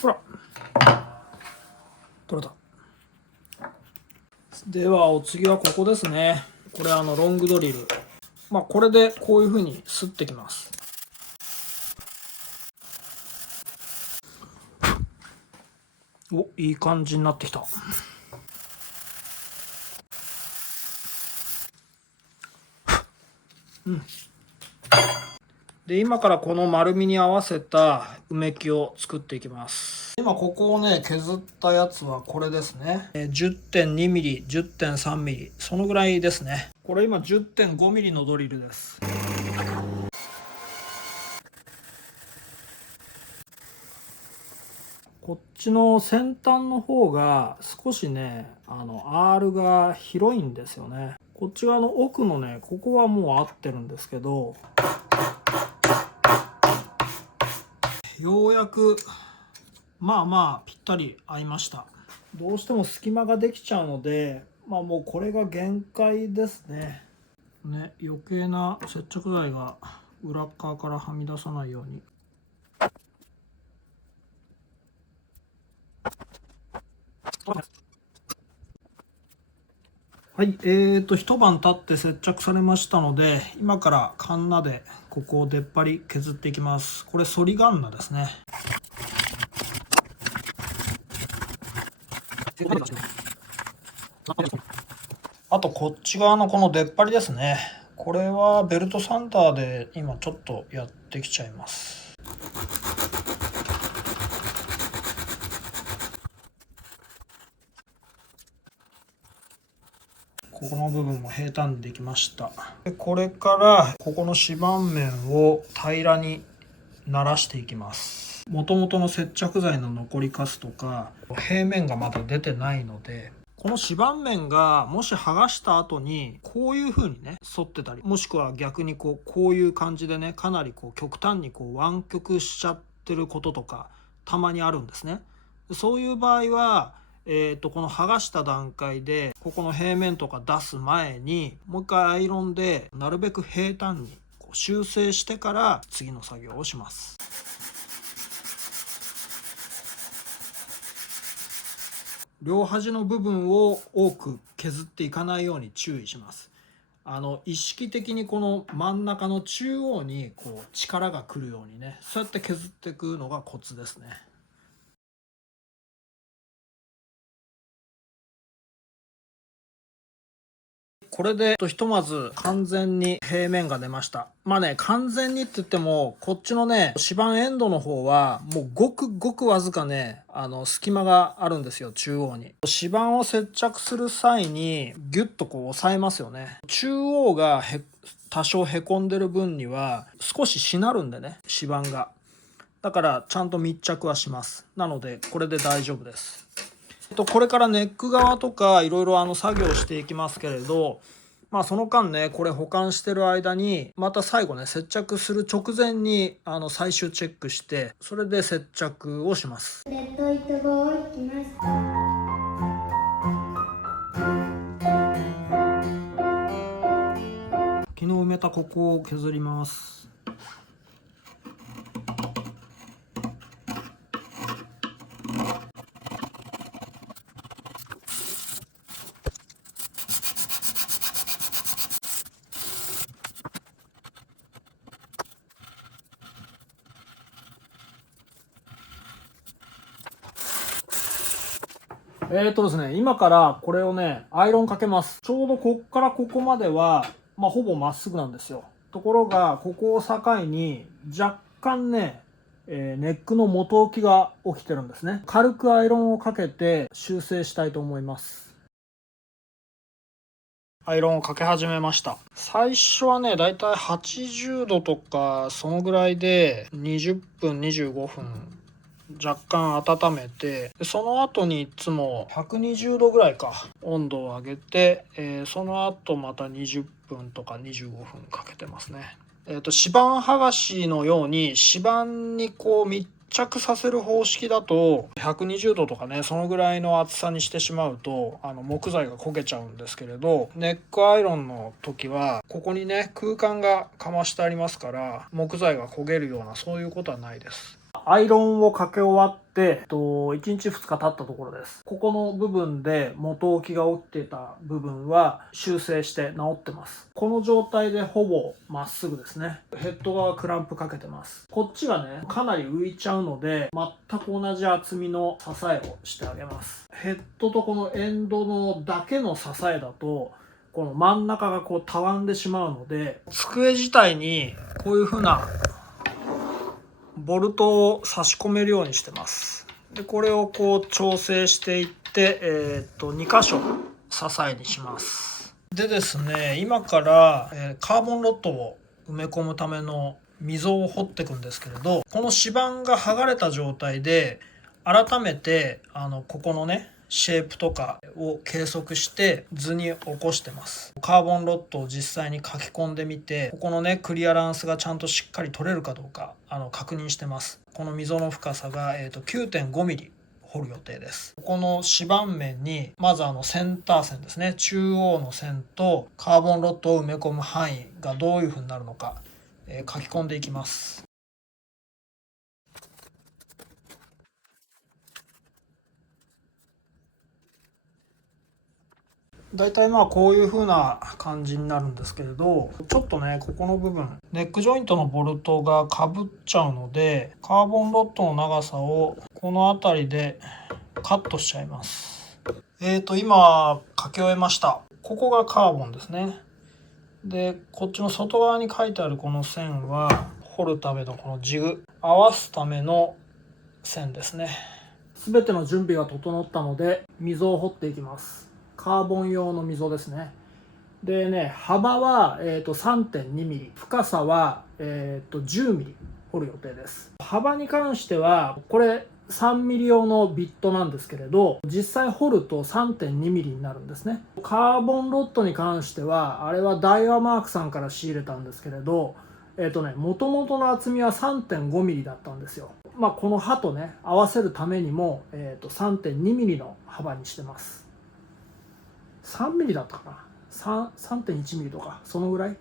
ほら取れた。ではお次はここですね。これロングドリル、これでこういう風に擦ってきます。お、いい感じになってきた。で、今からこの丸みに合わせた埋め木を作っていきます。今ここをね削ったやつはこれですね。10.2 ミリ、10.3 ミリ、そのぐらいですね。これ今 10.5 ミリのドリルです。こっちの先端の方が少しねR が広いんですよね。こっち側の奥のねここはもう合ってるんですけど、ようやくぴったり合いました。どうしても隙間ができちゃうので、もうこれが限界ですね。余計な接着剤が裏側からはみ出さないように。はい、一晩経って接着されましたので、今からカンナでここを出っ張り削っていきます。これ反りカンナですね。あとこっち側のこの出っ張りですね。これはベルトサンダーで今ちょっとやってきちゃいます。ここの部分も平坦にできました。でこれからここの指板面を平らにならしていきます。もともとの接着剤の残りカスとか平面がまだ出てないので、この指板面がもし剥がした後にこういう風にね反ってたり、もしくは逆にこういう感じでねかなり極端に湾曲しちゃってってることとかたまにあるんですね。そういう場合は、この剥がした段階でここの平面とか出す前にもう一回アイロンでなるべく平坦にこう修正してから次の作業をします。両端の部分を多く削っていかないように注意します。意識的にこの真ん中の中央にこう力が来るようにね、そうやって削っていくのがコツですね。これでひとまず完全に平面が出ました。まあね、完全にって言ってもこっちのね指板エンドの方はもうごくごくわずかね隙間があるんですよ、中央に。指板を接着する際にギュッとこう押さえますよね。中央が多少へこんでる分には少ししなるんでね、指板が。だからちゃんと密着はします。なのでこれで大丈夫です。これからネック側とかいろいろ作業していきますけれど、まあその間ねこれ保管してる間にまた最後ね接着する直前に最終チェックして、それで接着をします。レッド糸棒をいきます。昨日埋めたここを削ります。ですね、今からこれをね、アイロンかけます。ちょうどこっからここまでは、ほぼまっすぐなんですよ。ところが、ここを境に、若干ね、ネックの元置きが起きてるんですね。軽くアイロンをかけて修正したいと思います。アイロンをかけ始めました。最初はね、だいたい80度とか、そのぐらいで20分、25分。若干温めて、その後にいつも120度ぐらいか温度を上げて、その後また20分とか25分かけてますね。指板剥がしのように指板にこう密着させる方式だと120度とかね、そのぐらいの厚さにしてしまうと木材が焦げちゃうんですけれど、ネックアイロンの時はここにね空間がかましてありますから、木材が焦げるようなそういうことはないです。アイロンをかけ終わって1日2日経ったところです。ここの部分で元置きが起きてた部分は修正して直ってます。この状態でほぼまっすぐですね。ヘッド側クランプかけてます。こっちがねかなり浮いちゃうので、全く同じ厚みの支えをしてあげます。ヘッドとこのエンドのだけの支えだとこの真ん中がこうたわんでしまうので、机自体にこういう風なボルトを差し込めるようにしてます。でこれをこう調整していって、2箇所支えにします。でですね、今から、カーボンロッドを埋め込むための溝を掘っていくんですけれど、この指板が剥がれた状態で改めてここのねシェイプとかを計測して図に起こしてます。カーボンロッドを実際に書き込んでみて、ここのねクリアランスがちゃんとしっかり取れるかどうか確認してます。この溝の深さが、9.5 ミリ掘る予定です。ここの指板面にまずセンター線ですね、中央の線とカーボンロッドを埋め込む範囲がどういう風になるのか、書き込んでいきます。大体こういう風な感じになるんですけれど、ちょっとねここの部分ネックジョイントのボルトがかぶっちゃうので、カーボンロッドの長さをこの辺りでカットしちゃいます。今書き終えました。ここがカーボンですね。でこっちの外側に書いてあるこの線は掘るためのこのジグ合わすための線ですね。全ての準備が整ったので溝を掘っていきます。カーボン用の溝ですね。でね、幅は、3.2 ミリ、深さは、10ミリ掘る予定です。幅に関してはこれ3ミリ用のビットなんですけれど、実際掘ると 3.2 ミリになるんですね。カーボンロッドに関してはあれはダイワマークさんから仕入れたんですけれど、もともとの厚みは 3.5 ミリだったんですよ。この刃とね合わせるためにも、3.2 ミリの幅にしてます。3ミリだったかな、3.1 ミリとかそのぐらい。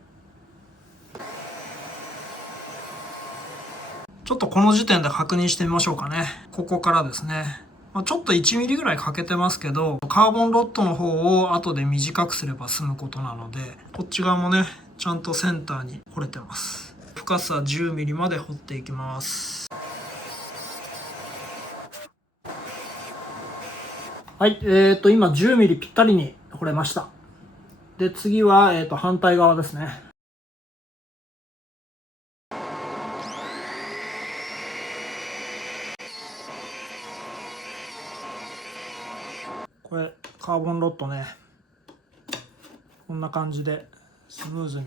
ちょっとこの時点で確認してみましょうかね。ここからですね。ちょっと1ミリぐらい欠けてますけど、カーボンロッドの方を後で短くすれば済むことなので、こっち側もねちゃんとセンターに掘れてます。深さ10ミリまで掘っていきます。はい、今10ミリぴったりに掘れました。で次は、反対側ですね。これカーボンロッドね、こんな感じでスムーズに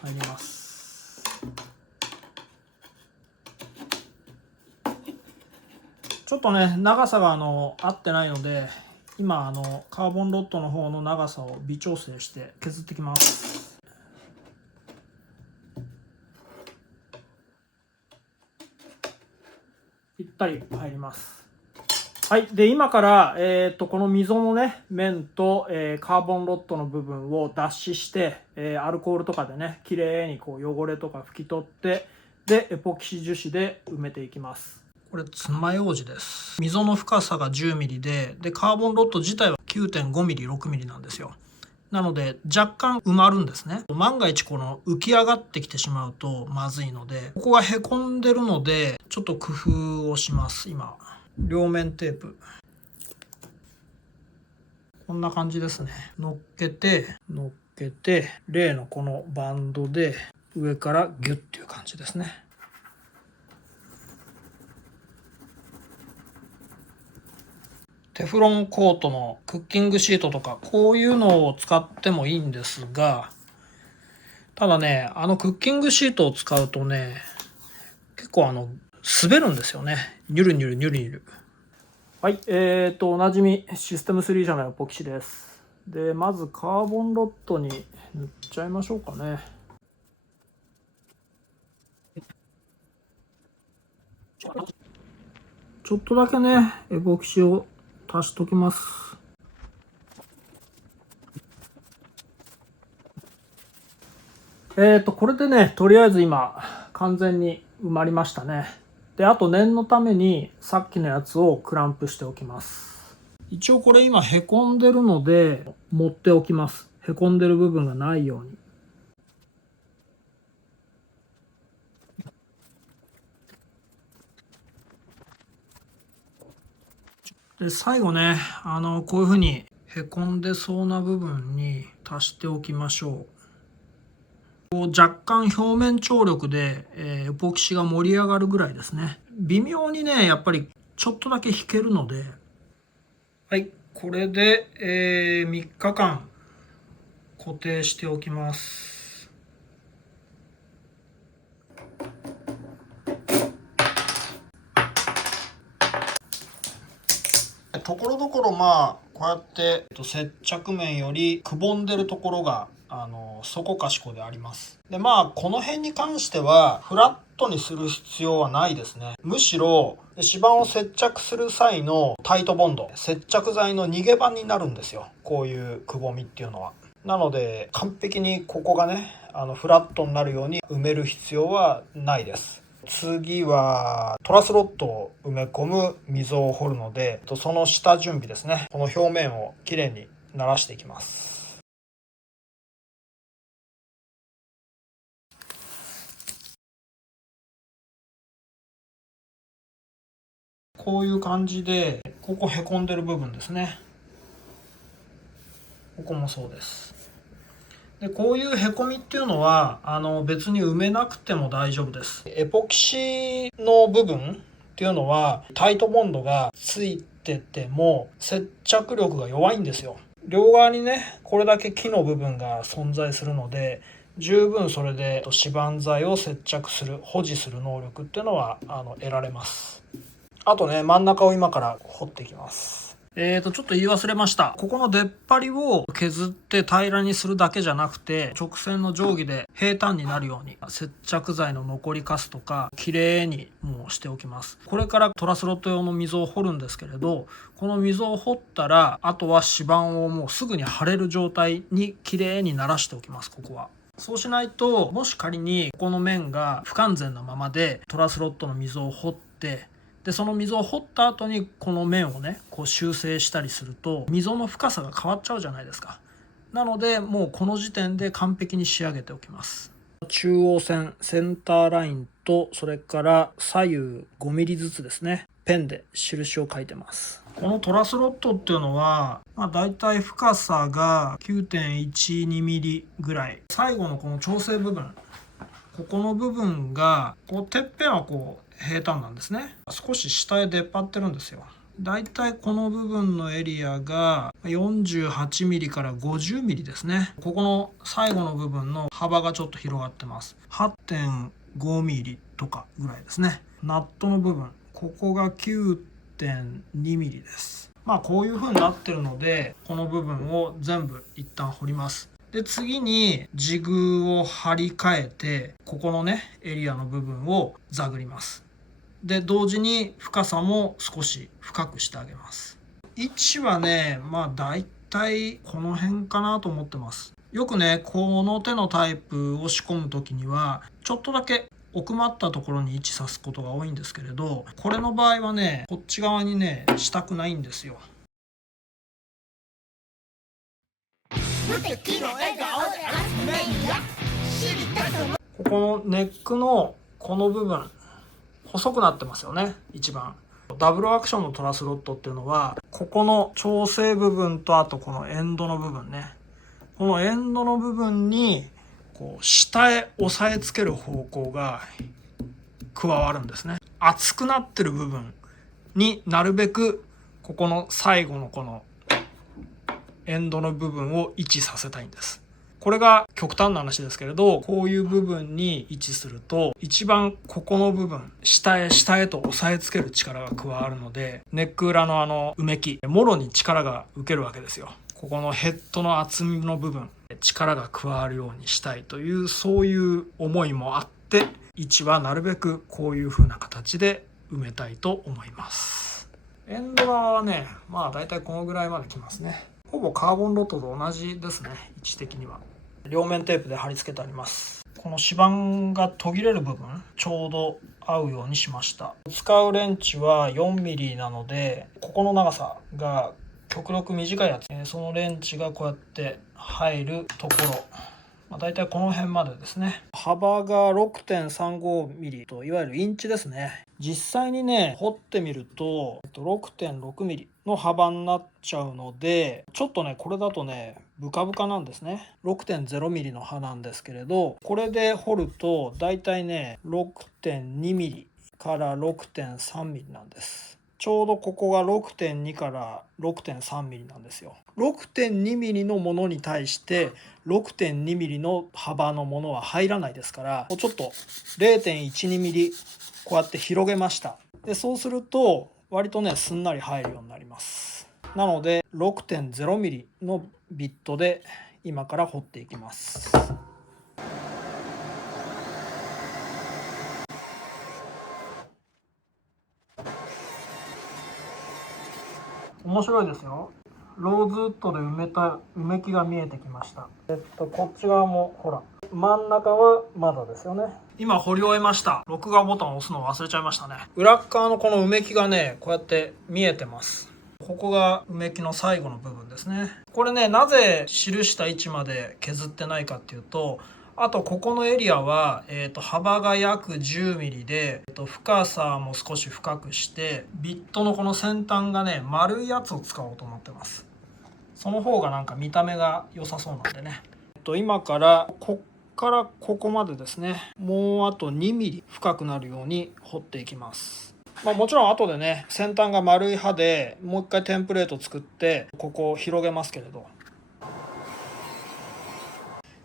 入ります。ちょっとね長さが合ってないので、今カーボンロッドの方の長さを微調整して削ってきます。ぴったり入ります。はい、で今から、この溝のね面と、カーボンロッドの部分を脱脂して、アルコールとかでねきれいにこう汚れとか拭き取って、でエポキシ樹脂で埋めていきます。これ爪楊枝です。溝の深さが10ミリでカーボンロッド自体は 9.5 ミリ6ミリなんですよ。なので若干埋まるんですね。万が一この浮き上がってきてしまうとまずいので、ここがへこんでるのでちょっと工夫をします。今両面テープこんな感じですね。乗っけて例のこのバンドで上からギュッっていう感じですね。テフロンコートのクッキングシートとかこういうのを使ってもいいんですが、ただねクッキングシートを使うとね結構滑るんですよね。ニュルニュルニュルニュル。はい、おなじみシステム3社のエポキシです。でまずカーボンロッドに塗っちゃいましょうかね。ちょっとだけねエポキシを足しときます。これでねとりあえず今完全に埋まりましたね。であと念のためにさっきのやつをクランプしておきます。一応これ今へこんでるので持っておきます。へこんでる部分がないように。で最後ねこういうふうにへこんでそうな部分に足しておきましょう。若干表面張力で、エポキシが盛り上がるぐらいですね。微妙にねやっぱりちょっとだけ引けるので、はい、これで、3日間固定しておきます。ところどころこうやって接着面よりくぼんでるところがそこかしこであります。でこの辺に関してはフラットにする必要はないですね。むしろ指板を接着する際のタイトボンド、接着剤の逃げ板になるんですよ、こういうくぼみっていうのは。なので完璧にここがねフラットになるように埋める必要はないです。次はトラスロッドを埋め込む溝を掘るので、その下準備ですね。この表面をきれいにならしていきます。こういう感じでここへこんでる部分ですね。ここもそうです。でこういうへこみっていうのは別に埋めなくても大丈夫です。エポキシの部分っていうのはタイトボンドがついてても接着力が弱いんですよ。両側にねこれだけ木の部分が存在するので十分それで指板材を接着する保持する能力っていうのは得られます。あとね真ん中を今から掘っていきます。ちょっと言い忘れました。ここの出っ張りを削って平らにするだけじゃなくて、直線の定規で平坦になるように接着剤の残りカスとか綺麗にもうしておきます。これからトラスロット用の溝を掘るんですけれど、この溝を掘ったらあとは指板をもうすぐに貼れる状態に綺麗にならしておきます。ここはそうしないと、もし仮にここの面が不完全なままでトラスロットの溝を掘って、でその溝を掘った後にこの面をねこう修正したりすると溝の深さが変わっちゃうじゃないですか。なのでもうこの時点で完璧に仕上げておきます。中央線センターラインと、それから左右 5mm ずつですね、ペンで印を書いてます。このトラスロットっていうのは、だいたい深さが 9.12mm ぐらい。最後のこの調整部分、ここの部分がこうてっぺんはこう平坦なんですね。少し下へ出っ張ってるんですよ。だいたいこの部分のエリアが 48mm から 50mm ですね。ここの最後の部分の幅がちょっと広がってます。 8.5mm とかぐらいですね。ナットの部分、ここが 9.2mm です。こういう風になってるので、この部分を全部一旦掘ります。で次にジグを張り替えて、ここのねエリアの部分をザグります。で同時に深さも少し深くしてあげます。位置はねだいたいこの辺かなと思ってます。よくねこの手のタイプを仕込む時にはちょっとだけ奥まったところに位置さすことが多いんですけれど、これの場合はねこっち側にねしたくないんですよ。ここのネックのこの部分細くなってますよね。一番ダブルアクションのトラスロットっていうのは、ここの調整部分と、あとこのエンドの部分ね、このエンドの部分にこう下へ押さえつける方向が加わるんですね。厚くなってる部分になるべくここの最後のこのエンドの部分を位置させたいんです。これが極端な話ですけれど、こういう部分に位置すると一番ここの部分下へと押さえつける力が加わるので、ネック裏のうめきもろに力が受けるわけですよ。ここのヘッドの厚みの部分力が加わるようにしたいという、そういう思いもあって、位置はなるべくこういう風な形で埋めたいと思います。エンド側はねだいたいこのぐらいまできますね。ほぼカーボンロッドと同じですね。位置的には両面テープで貼り付けてあります。この指板が途切れる部分ちょうど合うようにしました。使うレンチは 4mm なので、ここの長さが極力短いやつ、そのレンチがこうやって入るところ、だいたいこの辺までですね。幅が 6.35mm といわゆるインチですね。実際にね掘ってみると 6.6mm の幅になっちゃうので、ちょっとねこれだとねブカブカなんですね。 6.0mm の刃なんですけれど、これで掘るとだいたいね 6.2mm から 6.3mm なんです。ちょうどここが 6.2 から 6.3mm なんですよ。 6.2mm のものに対して 6.2mm の幅のものは入らないですから、ちょっと 0.12mm こうやって広げました。でそうすると割とねすんなり入るようになります。なので 6.0mm のビットで今から掘っていきます。面白いですよ。ローズウッドで埋め木が見えてきました。こっち側もほら真ん中はまだですよね。今掘り終えました。録画ボタンを押すのを忘れちゃいましたね。裏側のこの埋め木がねこうやって見えてます。ここが埋め木の最後の部分ですね。これねなぜ記した位置まで削ってないかっていうと、あとここのエリアは、幅が約 10mm で、深さも少し深くして、ビットのこの先端がね丸いやつを使おうと思ってます。その方がなんか見た目が良さそうなんでね。今からここまでですね、もうあと 2mm 深くなるように掘っていきます。もちろん後でね先端が丸い刃でもう一回テンプレート作ってここを広げますけれど、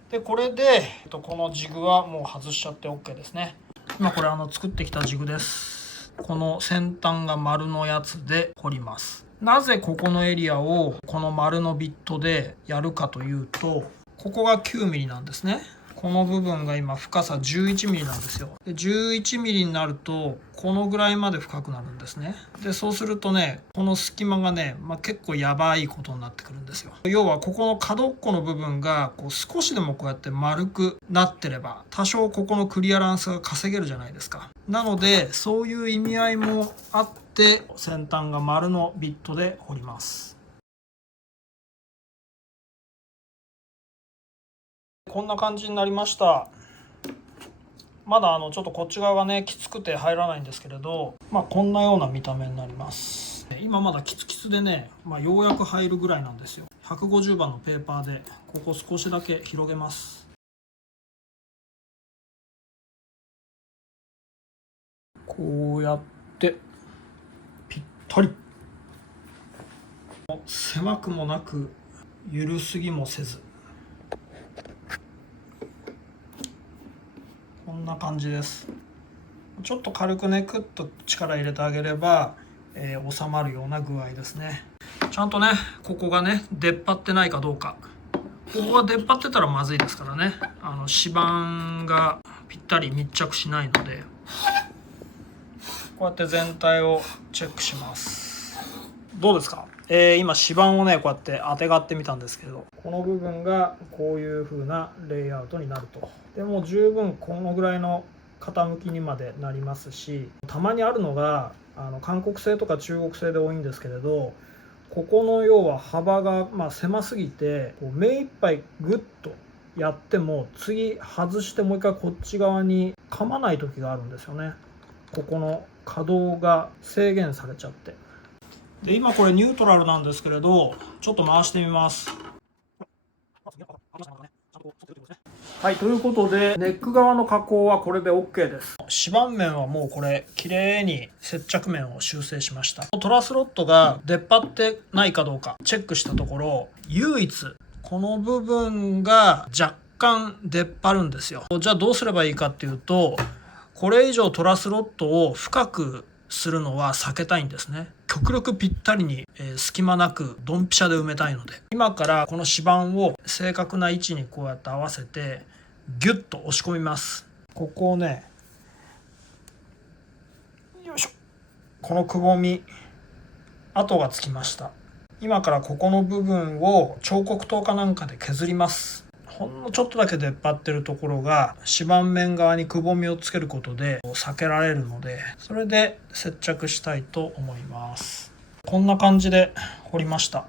でこれでこのジグはもう外しちゃって OK ですね。今これ作ってきたジグです。この先端が丸のやつで掘ります。なぜここのエリアをこの丸のビットでやるかというと、ここが 9mm なんですね。この部分が今深さ 11mm なんですよ。で 11mm になるとこのぐらいまで深くなるんですね。でそうするとね、この隙間がね、結構やばいことになってくるんですよ。要はここの角っこの部分がこう少しでもこうやって丸くなってれば多少ここのクリアランスが稼げるじゃないですか。なのでそういう意味合いもあって先端が丸のビットで掘ります。こんな感じになりました。まだちょっとこっち側がねきつくて入らないんですけれど、こんなような見た目になります。今まだキツキツでね、ようやく入るぐらいなんですよ。150番のペーパーでここ少しだけ広げます。こうやってぴったり、狭くもなく緩すぎもせず、こんな感じです。ちょっと軽くねクッと力入れてあげれば、収まるような具合ですね。ちゃんとねここがね出っ張ってないかどうか。ここが出っ張ってたらまずいですからね。指板がぴったり密着しないので、こうやって全体をチェックします。どうですか？今指板をねこうやってあてがってみたんですけど、この部分がこういう風なレイアウトになると。でも十分このぐらいの傾きにまでなりますし、たまにあるのが韓国製とか中国製で多いんですけれど、ここの要は幅が狭すぎてこう目いっぱいグッとやっても次外してもう一回こっち側に噛まない時があるんですよね。ここの可動が制限されちゃって。で今これニュートラルなんですけれど、ちょっと回してみます。はい、ということでネック側の加工はこれで OK です。指板面はもうこれ綺麗に接着面を修正しました。トラスロットが出っ張ってないかどうかチェックしたところ、唯一この部分が若干出っ張るんですよ。じゃあどうすればいいかっていうと、これ以上トラスロットを深くするのは避けたいんですね。極力ぴったりに、隙間なくドンピシャで埋めたいので、今からこの指板を正確な位置にこうやって合わせてギュッと押し込みます。ここをね、よいしょ、このくぼみ跡がつきました。今からここの部分を彫刻刀かなんかで削ります。ほんのちょっとだけ出っ張ってるところが指板面側にくぼみをつけることで避けられるので、それで接着したいと思います。こんな感じで彫りました。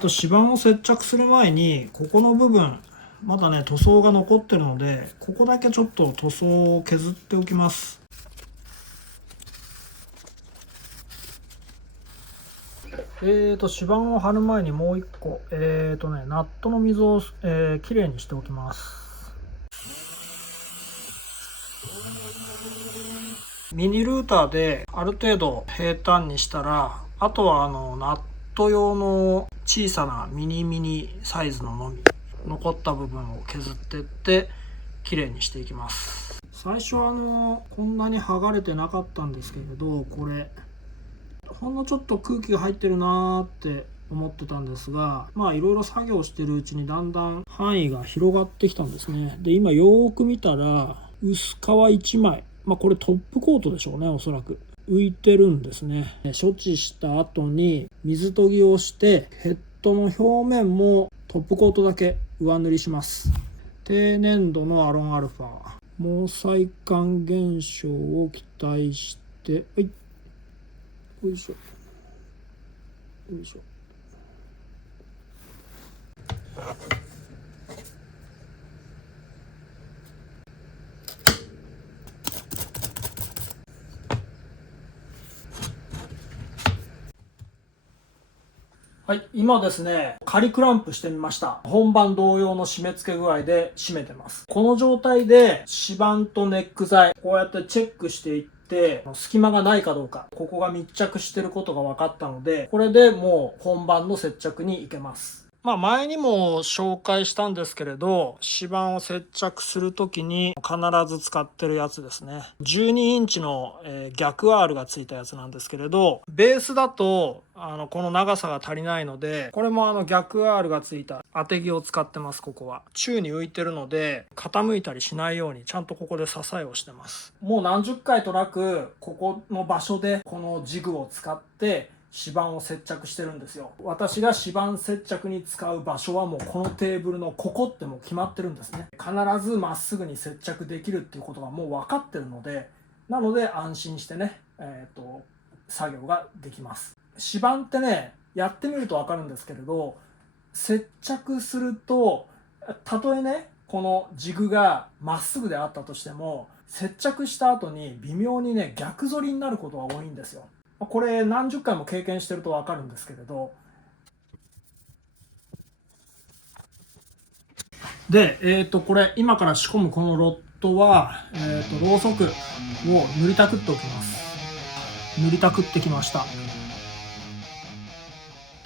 指板を接着する前にここの部分まだね塗装が残ってるので、ここだけちょっと塗装を削っておきます。指板を貼る前にもう一個ナットの溝を、きれいにしておきます。ミニルーターである程度平坦にしたら、あとはナット用の小さなミニサイズののみ、残った部分を削っていってきれいにしていきます。最初はこんなに剥がれてなかったんですけれど、これほんのちょっと空気が入ってるなーって思ってたんですが、いろいろ作業してるうちにだんだん範囲が広がってきたんですね。で今よーく見たら薄皮1枚、これトップコートでしょうね、おそらく浮いてるんですね。処置した後に水研ぎをしてヘッドの表面もトップコートだけ上塗りします。低粘度のアロンアルファ、毛細管現象を期待して、はい、よいしょよいしょ。はい、今ですね仮クランプしてみました。本番同様の締め付け具合で締めてます。この状態で指板とネック材こうやってチェックしていって隙間がないかどうか、ここが密着してることが分かったので、これでもう本番の接着に行けます。前にも紹介したんですけれど、指板を接着するときに必ず使ってるやつですね。12インチの逆 R がついたやつなんですけれど、ベースだとこの長さが足りないので、これも逆 R がついた当て木を使ってます。ここは宙に浮いてるので傾いたりしないようにちゃんとここで支えをしてます。もう何十回となくここの場所でこのジグを使って指板を接着してるんですよ。私が指板接着に使う場所はもうこのテーブルのここってもう決まってるんですね。必ずまっすぐに接着できるっていうことがもう分かってるので、なので安心してね、作業ができます。指板ってね、やってみると分かるんですけれど、接着するとたとえねこのジグがまっすぐであったとしても、接着した後に微妙にね逆反りになることが多いんですよ。これ何十回も経験してると分かるんですけれど、で、これ今から仕込むこのロッドは、ろうそくを塗りたくっておきます。塗りたくってきました。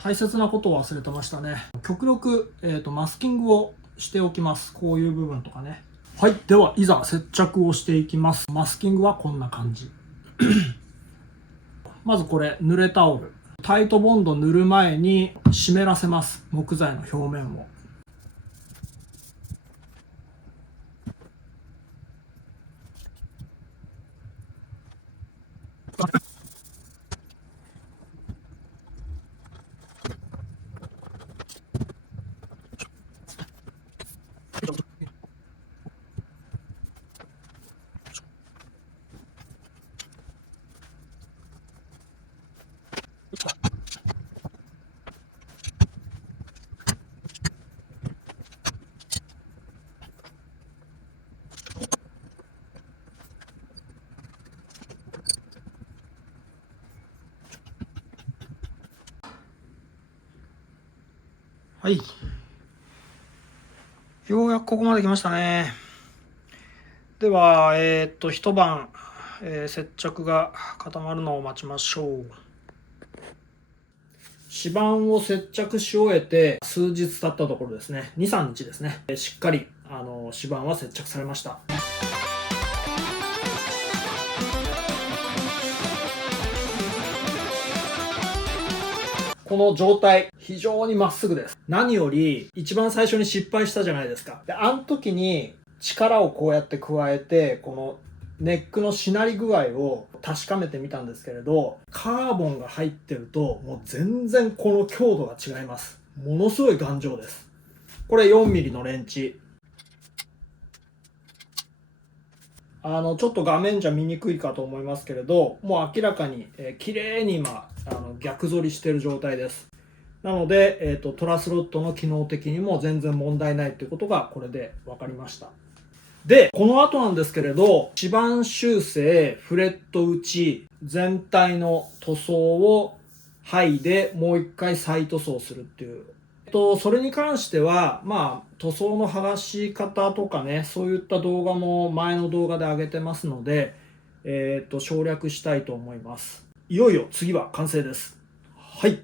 大切なことを忘れてましたね。極力、マスキングをしておきます。こういう部分とかね。はい、ではいざ接着をしていきます。マスキングはこんな感じ。まずこれ濡れタオル、タイトボンド塗る前に湿らせます。木材の表面を。はい、ようやくここまで来ましたね。では一晩、接着が固まるのを待ちましょう。指板を接着し終えて数日経ったところですね、2、3日ですね、しっかり指板は接着されました。この状態非常にまっすぐです。何より一番最初に失敗したじゃないですか。であの時に力をこうやって加えてこのネックのしなり具合を確かめてみたんですけれど、カーボンが入ってるともう全然この強度が違います。ものすごい頑丈です。これ 4mm のレンチ、ちょっと画面じゃ見にくいかと思いますけれど、もう明らかに綺麗に今逆反りしている状態です。なので、トラスロットの機能的にも全然問題ないということがこれで分かりました。でこの後なんですけれど、指板修正、フレット打ち、全体の塗装を剥いでもう一回再塗装するっていう、それに関しては塗装の剥がし方とかね、そういった動画も前の動画で上げてますので、省略したいと思います。いよいよ次は完成です。はい、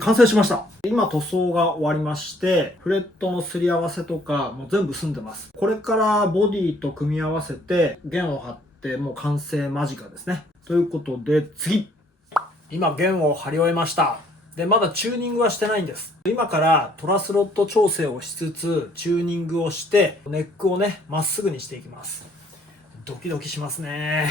完成しました。今塗装が終わりまして、フレットのすり合わせとかもう全部済んでます。これからボディと組み合わせて弦を張ってもう完成間近ですね。ということで次、今弦を張り終えました。でまだチューニングはしてないんです。今からトラスロット調整をしつつチューニングをしてネックをねまっすぐにしていきます。ドキドキしますね。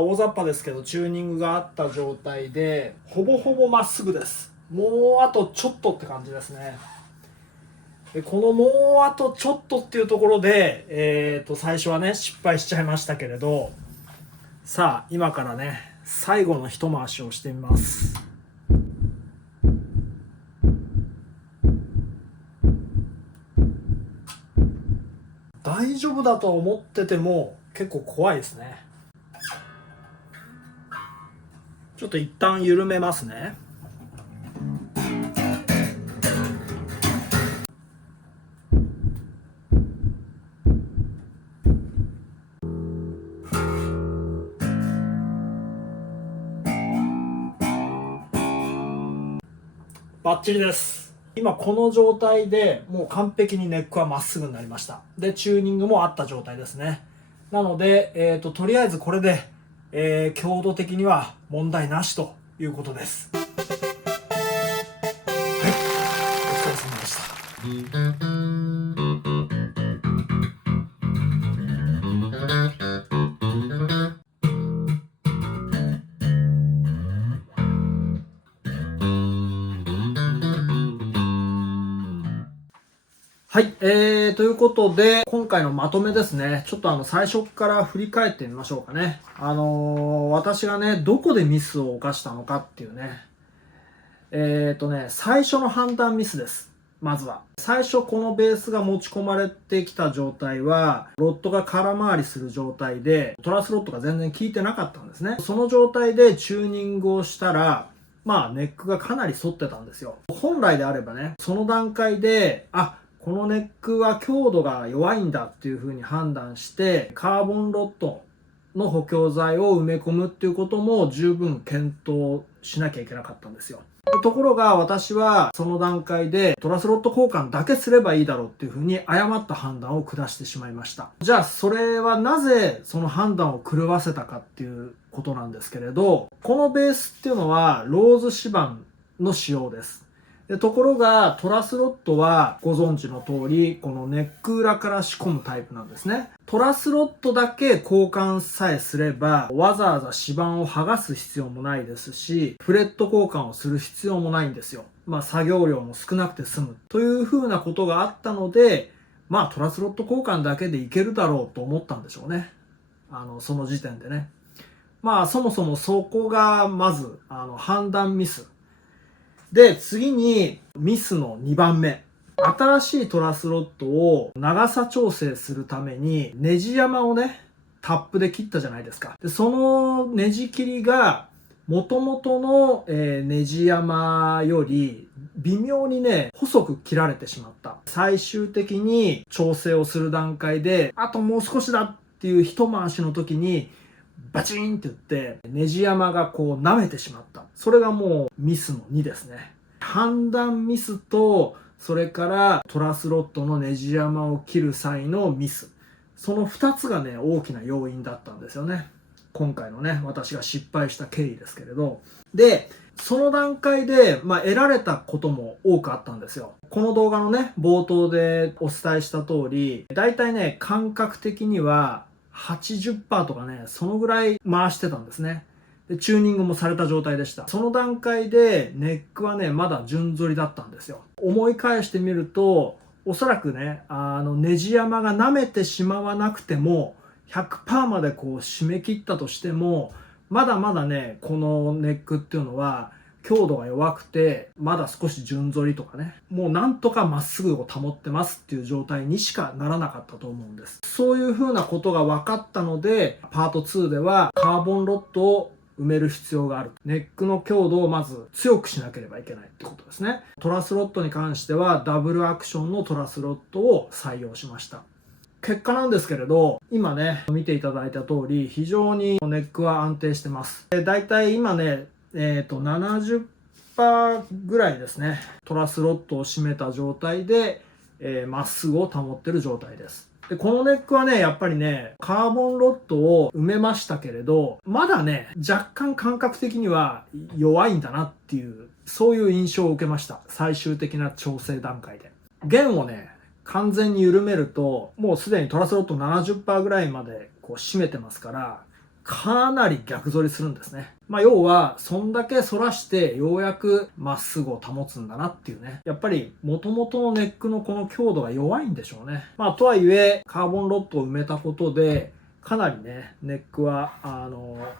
大雑把ですけどチューニングがあった状態でほぼほぼまっすぐです。もうあとちょっとって感じですね。でこのもうあとちょっとっていうところで、最初はね失敗しちゃいましたけれど、さあ今からね最後の一回しをしてみます。大丈夫だと思ってても結構怖いですね。ちょっと一旦緩めますね。バッチリです。今この状態でもう完璧にネックはまっすぐになりました。で、チューニングもあった状態ですね。なので、とりあえずこれで、強度的には問題なしということです。はい、お疲れ様でした。はい、ということで、今回のまとめですね。ちょっと最初から振り返ってみましょうかね。私がね、どこでミスを犯したのかっていうね。最初の判断ミスです。まずは。最初このベースが持ち込まれてきた状態は、ロッドが空回りする状態で、トラスロッドが全然効いてなかったんですね。その状態でチューニングをしたら、ネックがかなり反ってたんですよ。本来であればね、その段階で、このネックは強度が弱いんだっていう風に判断して、カーボンロッドの補強材を埋め込むっていうことも十分検討しなきゃいけなかったんですよ。ところが私はその段階でトラスロッド交換だけすればいいだろうっていう風に誤った判断を下してしまいました。じゃあそれはなぜその判断を狂わせたかっていうことなんですけれど、このベースっていうのはローズ指板の使用です。ところがトラスロッドはご存知の通りこのネック裏から仕込むタイプなんですね。トラスロッドだけ交換さえすればわざわざ指板を剥がす必要もないですし、フレット交換をする必要もないんですよ。作業量も少なくて済むというふうなことがあったので、トラスロッド交換だけでいけるだろうと思ったんでしょうね。その時点でね。そもそもそこがまず判断ミスで、次にミスの2番目。新しいトラスロッドを長さ調整するためにネジ山をね、タップで切ったじゃないですか。で、そのネジ切りが元々の、ネジ山より微妙にね、細く切られてしまった。最終的に調整をする段階で、あともう少しだっていう一回しの時にバチンって言ってネジ山がこう舐めてしまった。それがもうミスの2ですね。判断ミスと、それからトラスロッドのネジ山を切る際のミス。その2つがね、大きな要因だったんですよね。今回のね、私が失敗した経緯ですけれど。で、その段階で、得られたことも多くあったんですよ。この動画のね、冒頭でお伝えした通り、だいたいね、感覚的には80% とかね、そのぐらい回してたんですね。で、チューニングもされた状態でした。その段階でネックはね、まだ順反りだったんですよ。思い返してみると、おそらくね、ネジ山が舐めてしまわなくても、100% までこう締め切ったとしても、まだまだね、このネックっていうのは、強度が弱くて、まだ少し順反りとかね、もうなんとかまっすぐを保ってますっていう状態にしかならなかったと思うんです。そういうふうなことが分かったので、パート2ではカーボンロッドを埋める必要がある。ネックの強度をまず強くしなければいけないってことですね。トラスロッドに関してはダブルアクションのトラスロッドを採用しました。結果なんですけれど、今ね、見ていただいた通り、非常にネックは安定してます。だいたい今ね、70% ぐらいですね。トラスロッドを締めた状態で、まっすぐを保ってる状態です。で、このネックはね、やっぱりね、カーボンロッドを埋めましたけれど、まだね、若干感覚的には弱いんだなっていう、そういう印象を受けました。最終的な調整段階で。弦をね、完全に緩めると、もうすでにトラスロッド 70% ぐらいまでこう締めてますから、かなり逆反りするんですね。要は、そんだけ反らしてようやくまっすぐを保つんだなっていうね。やっぱり元々のネックのこの強度が弱いんでしょうね。とはいえ、カーボンロッドを埋めたことで、かなりね、ネックは、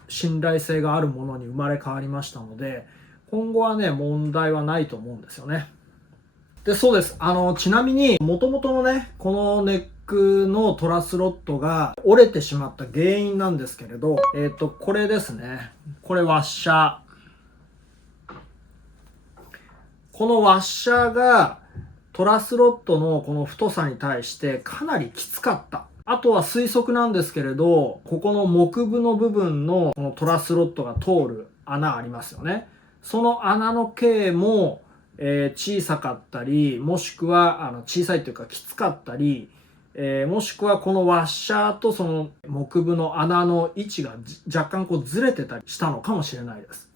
信頼性があるものに生まれ変わりましたので、今後はね、問題はないと思うんですよね。で、そうです。ちなみに、元々のね、このネックのトラスロッドが折れてしまった原因なんですけれど、これですね。これワッシャー。このワッシャーがトラスロッドのこの太さに対してかなりきつかった。あとは推測なんですけれど、ここの木部の部分のこのトラスロッドが通る穴ありますよね。その穴の径も小さかったり、もしくは小さいというかきつかったり、もしくはこのワッシャーとその木部の穴の位置が若干こうずれてたりしたのかもしれないです。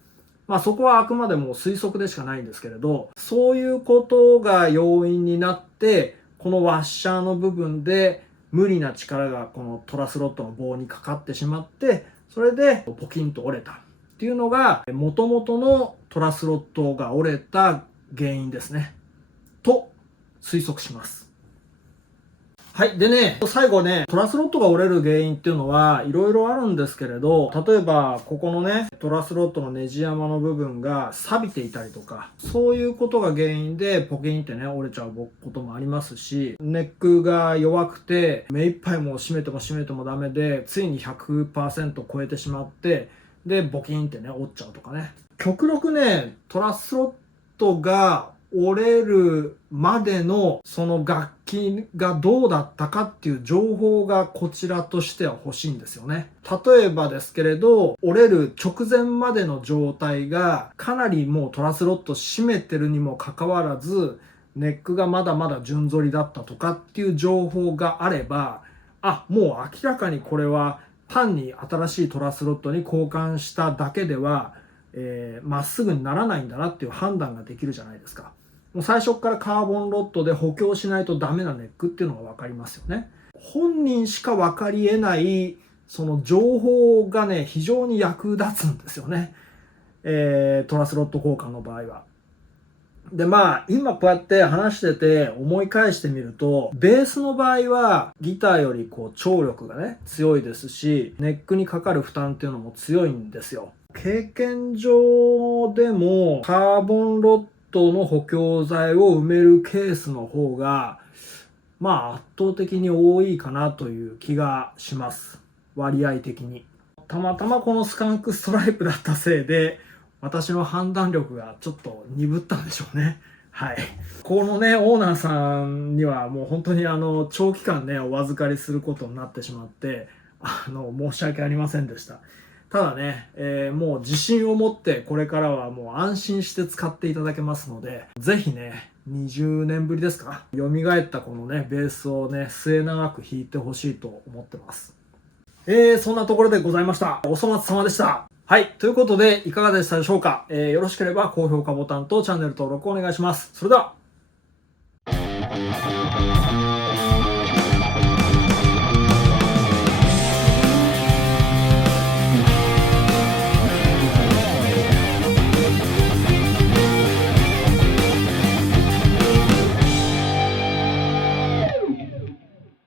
まあそこはあくまでも推測でしかないんですけれど、そういうことが要因になって、このワッシャーの部分で無理な力がこのトラスロットの棒にかかってしまって、それでポキンと折れたっていうのが元々のトラスロットが折れた原因ですね。と推測します。はい。でね、最後ね、トラスロットが折れる原因っていうのはいろいろあるんですけれど、例えば、ここのね、トラスロットのネジ山の部分が錆びていたりとか、そういうことが原因でポキンってね、折れちゃうこともありますし、ネックが弱くて、目いっぱいもう締めても締めてもダメで、ついに 100% 超えてしまって、で、ボキンってね、折っちゃうとかね。極力ね、トラスロットが折れるまでのその楽器がどうだったかっていう情報がこちらとしては欲しいんですよね。例えばですけれど、折れる直前までの状態がかなりもうトラスロット締めてるにもかかわらず、ネックがまだまだ順反りだったとかっていう情報があれば、あ、もう明らかにこれは単に新しいトラスロットに交換しただけではまっすぐにならないんだなっていう判断ができるじゃないですか。もう最初からカーボンロッドで補強しないとダメなネックっていうのが分かりますよね。本人しか分かり得ないその情報がね、非常に役立つんですよね。トラスロット交換の場合は。で、まあ、今こうやって話してて思い返してみると、ベースの場合はギターよりこう張力がね、強いですし、ネックにかかる負担っていうのも強いんですよ。経験上でもカーボンロッドの補強材を埋めるケースの方がまあ圧倒的に多いかなという気がします。割合的に。たまたまこのスカンクストライプだったせいで私の判断力がちょっと鈍ったんでしょうね。はい。このね、オーナーさんにはもう本当に長期間ね、お預かりすることになってしまって、申し訳ありませんでした。ただね、もう自信を持ってこれからはもう安心して使っていただけますので、ぜひね、20年ぶりですか、蘇ったこのね、ベースをね、末永く弾いてほしいと思ってます。そんなところでございました。お粗末様でした。はい。ということで、いかがでしたでしょうか。よろしければ高評価ボタンとチャンネル登録お願いします。それでは。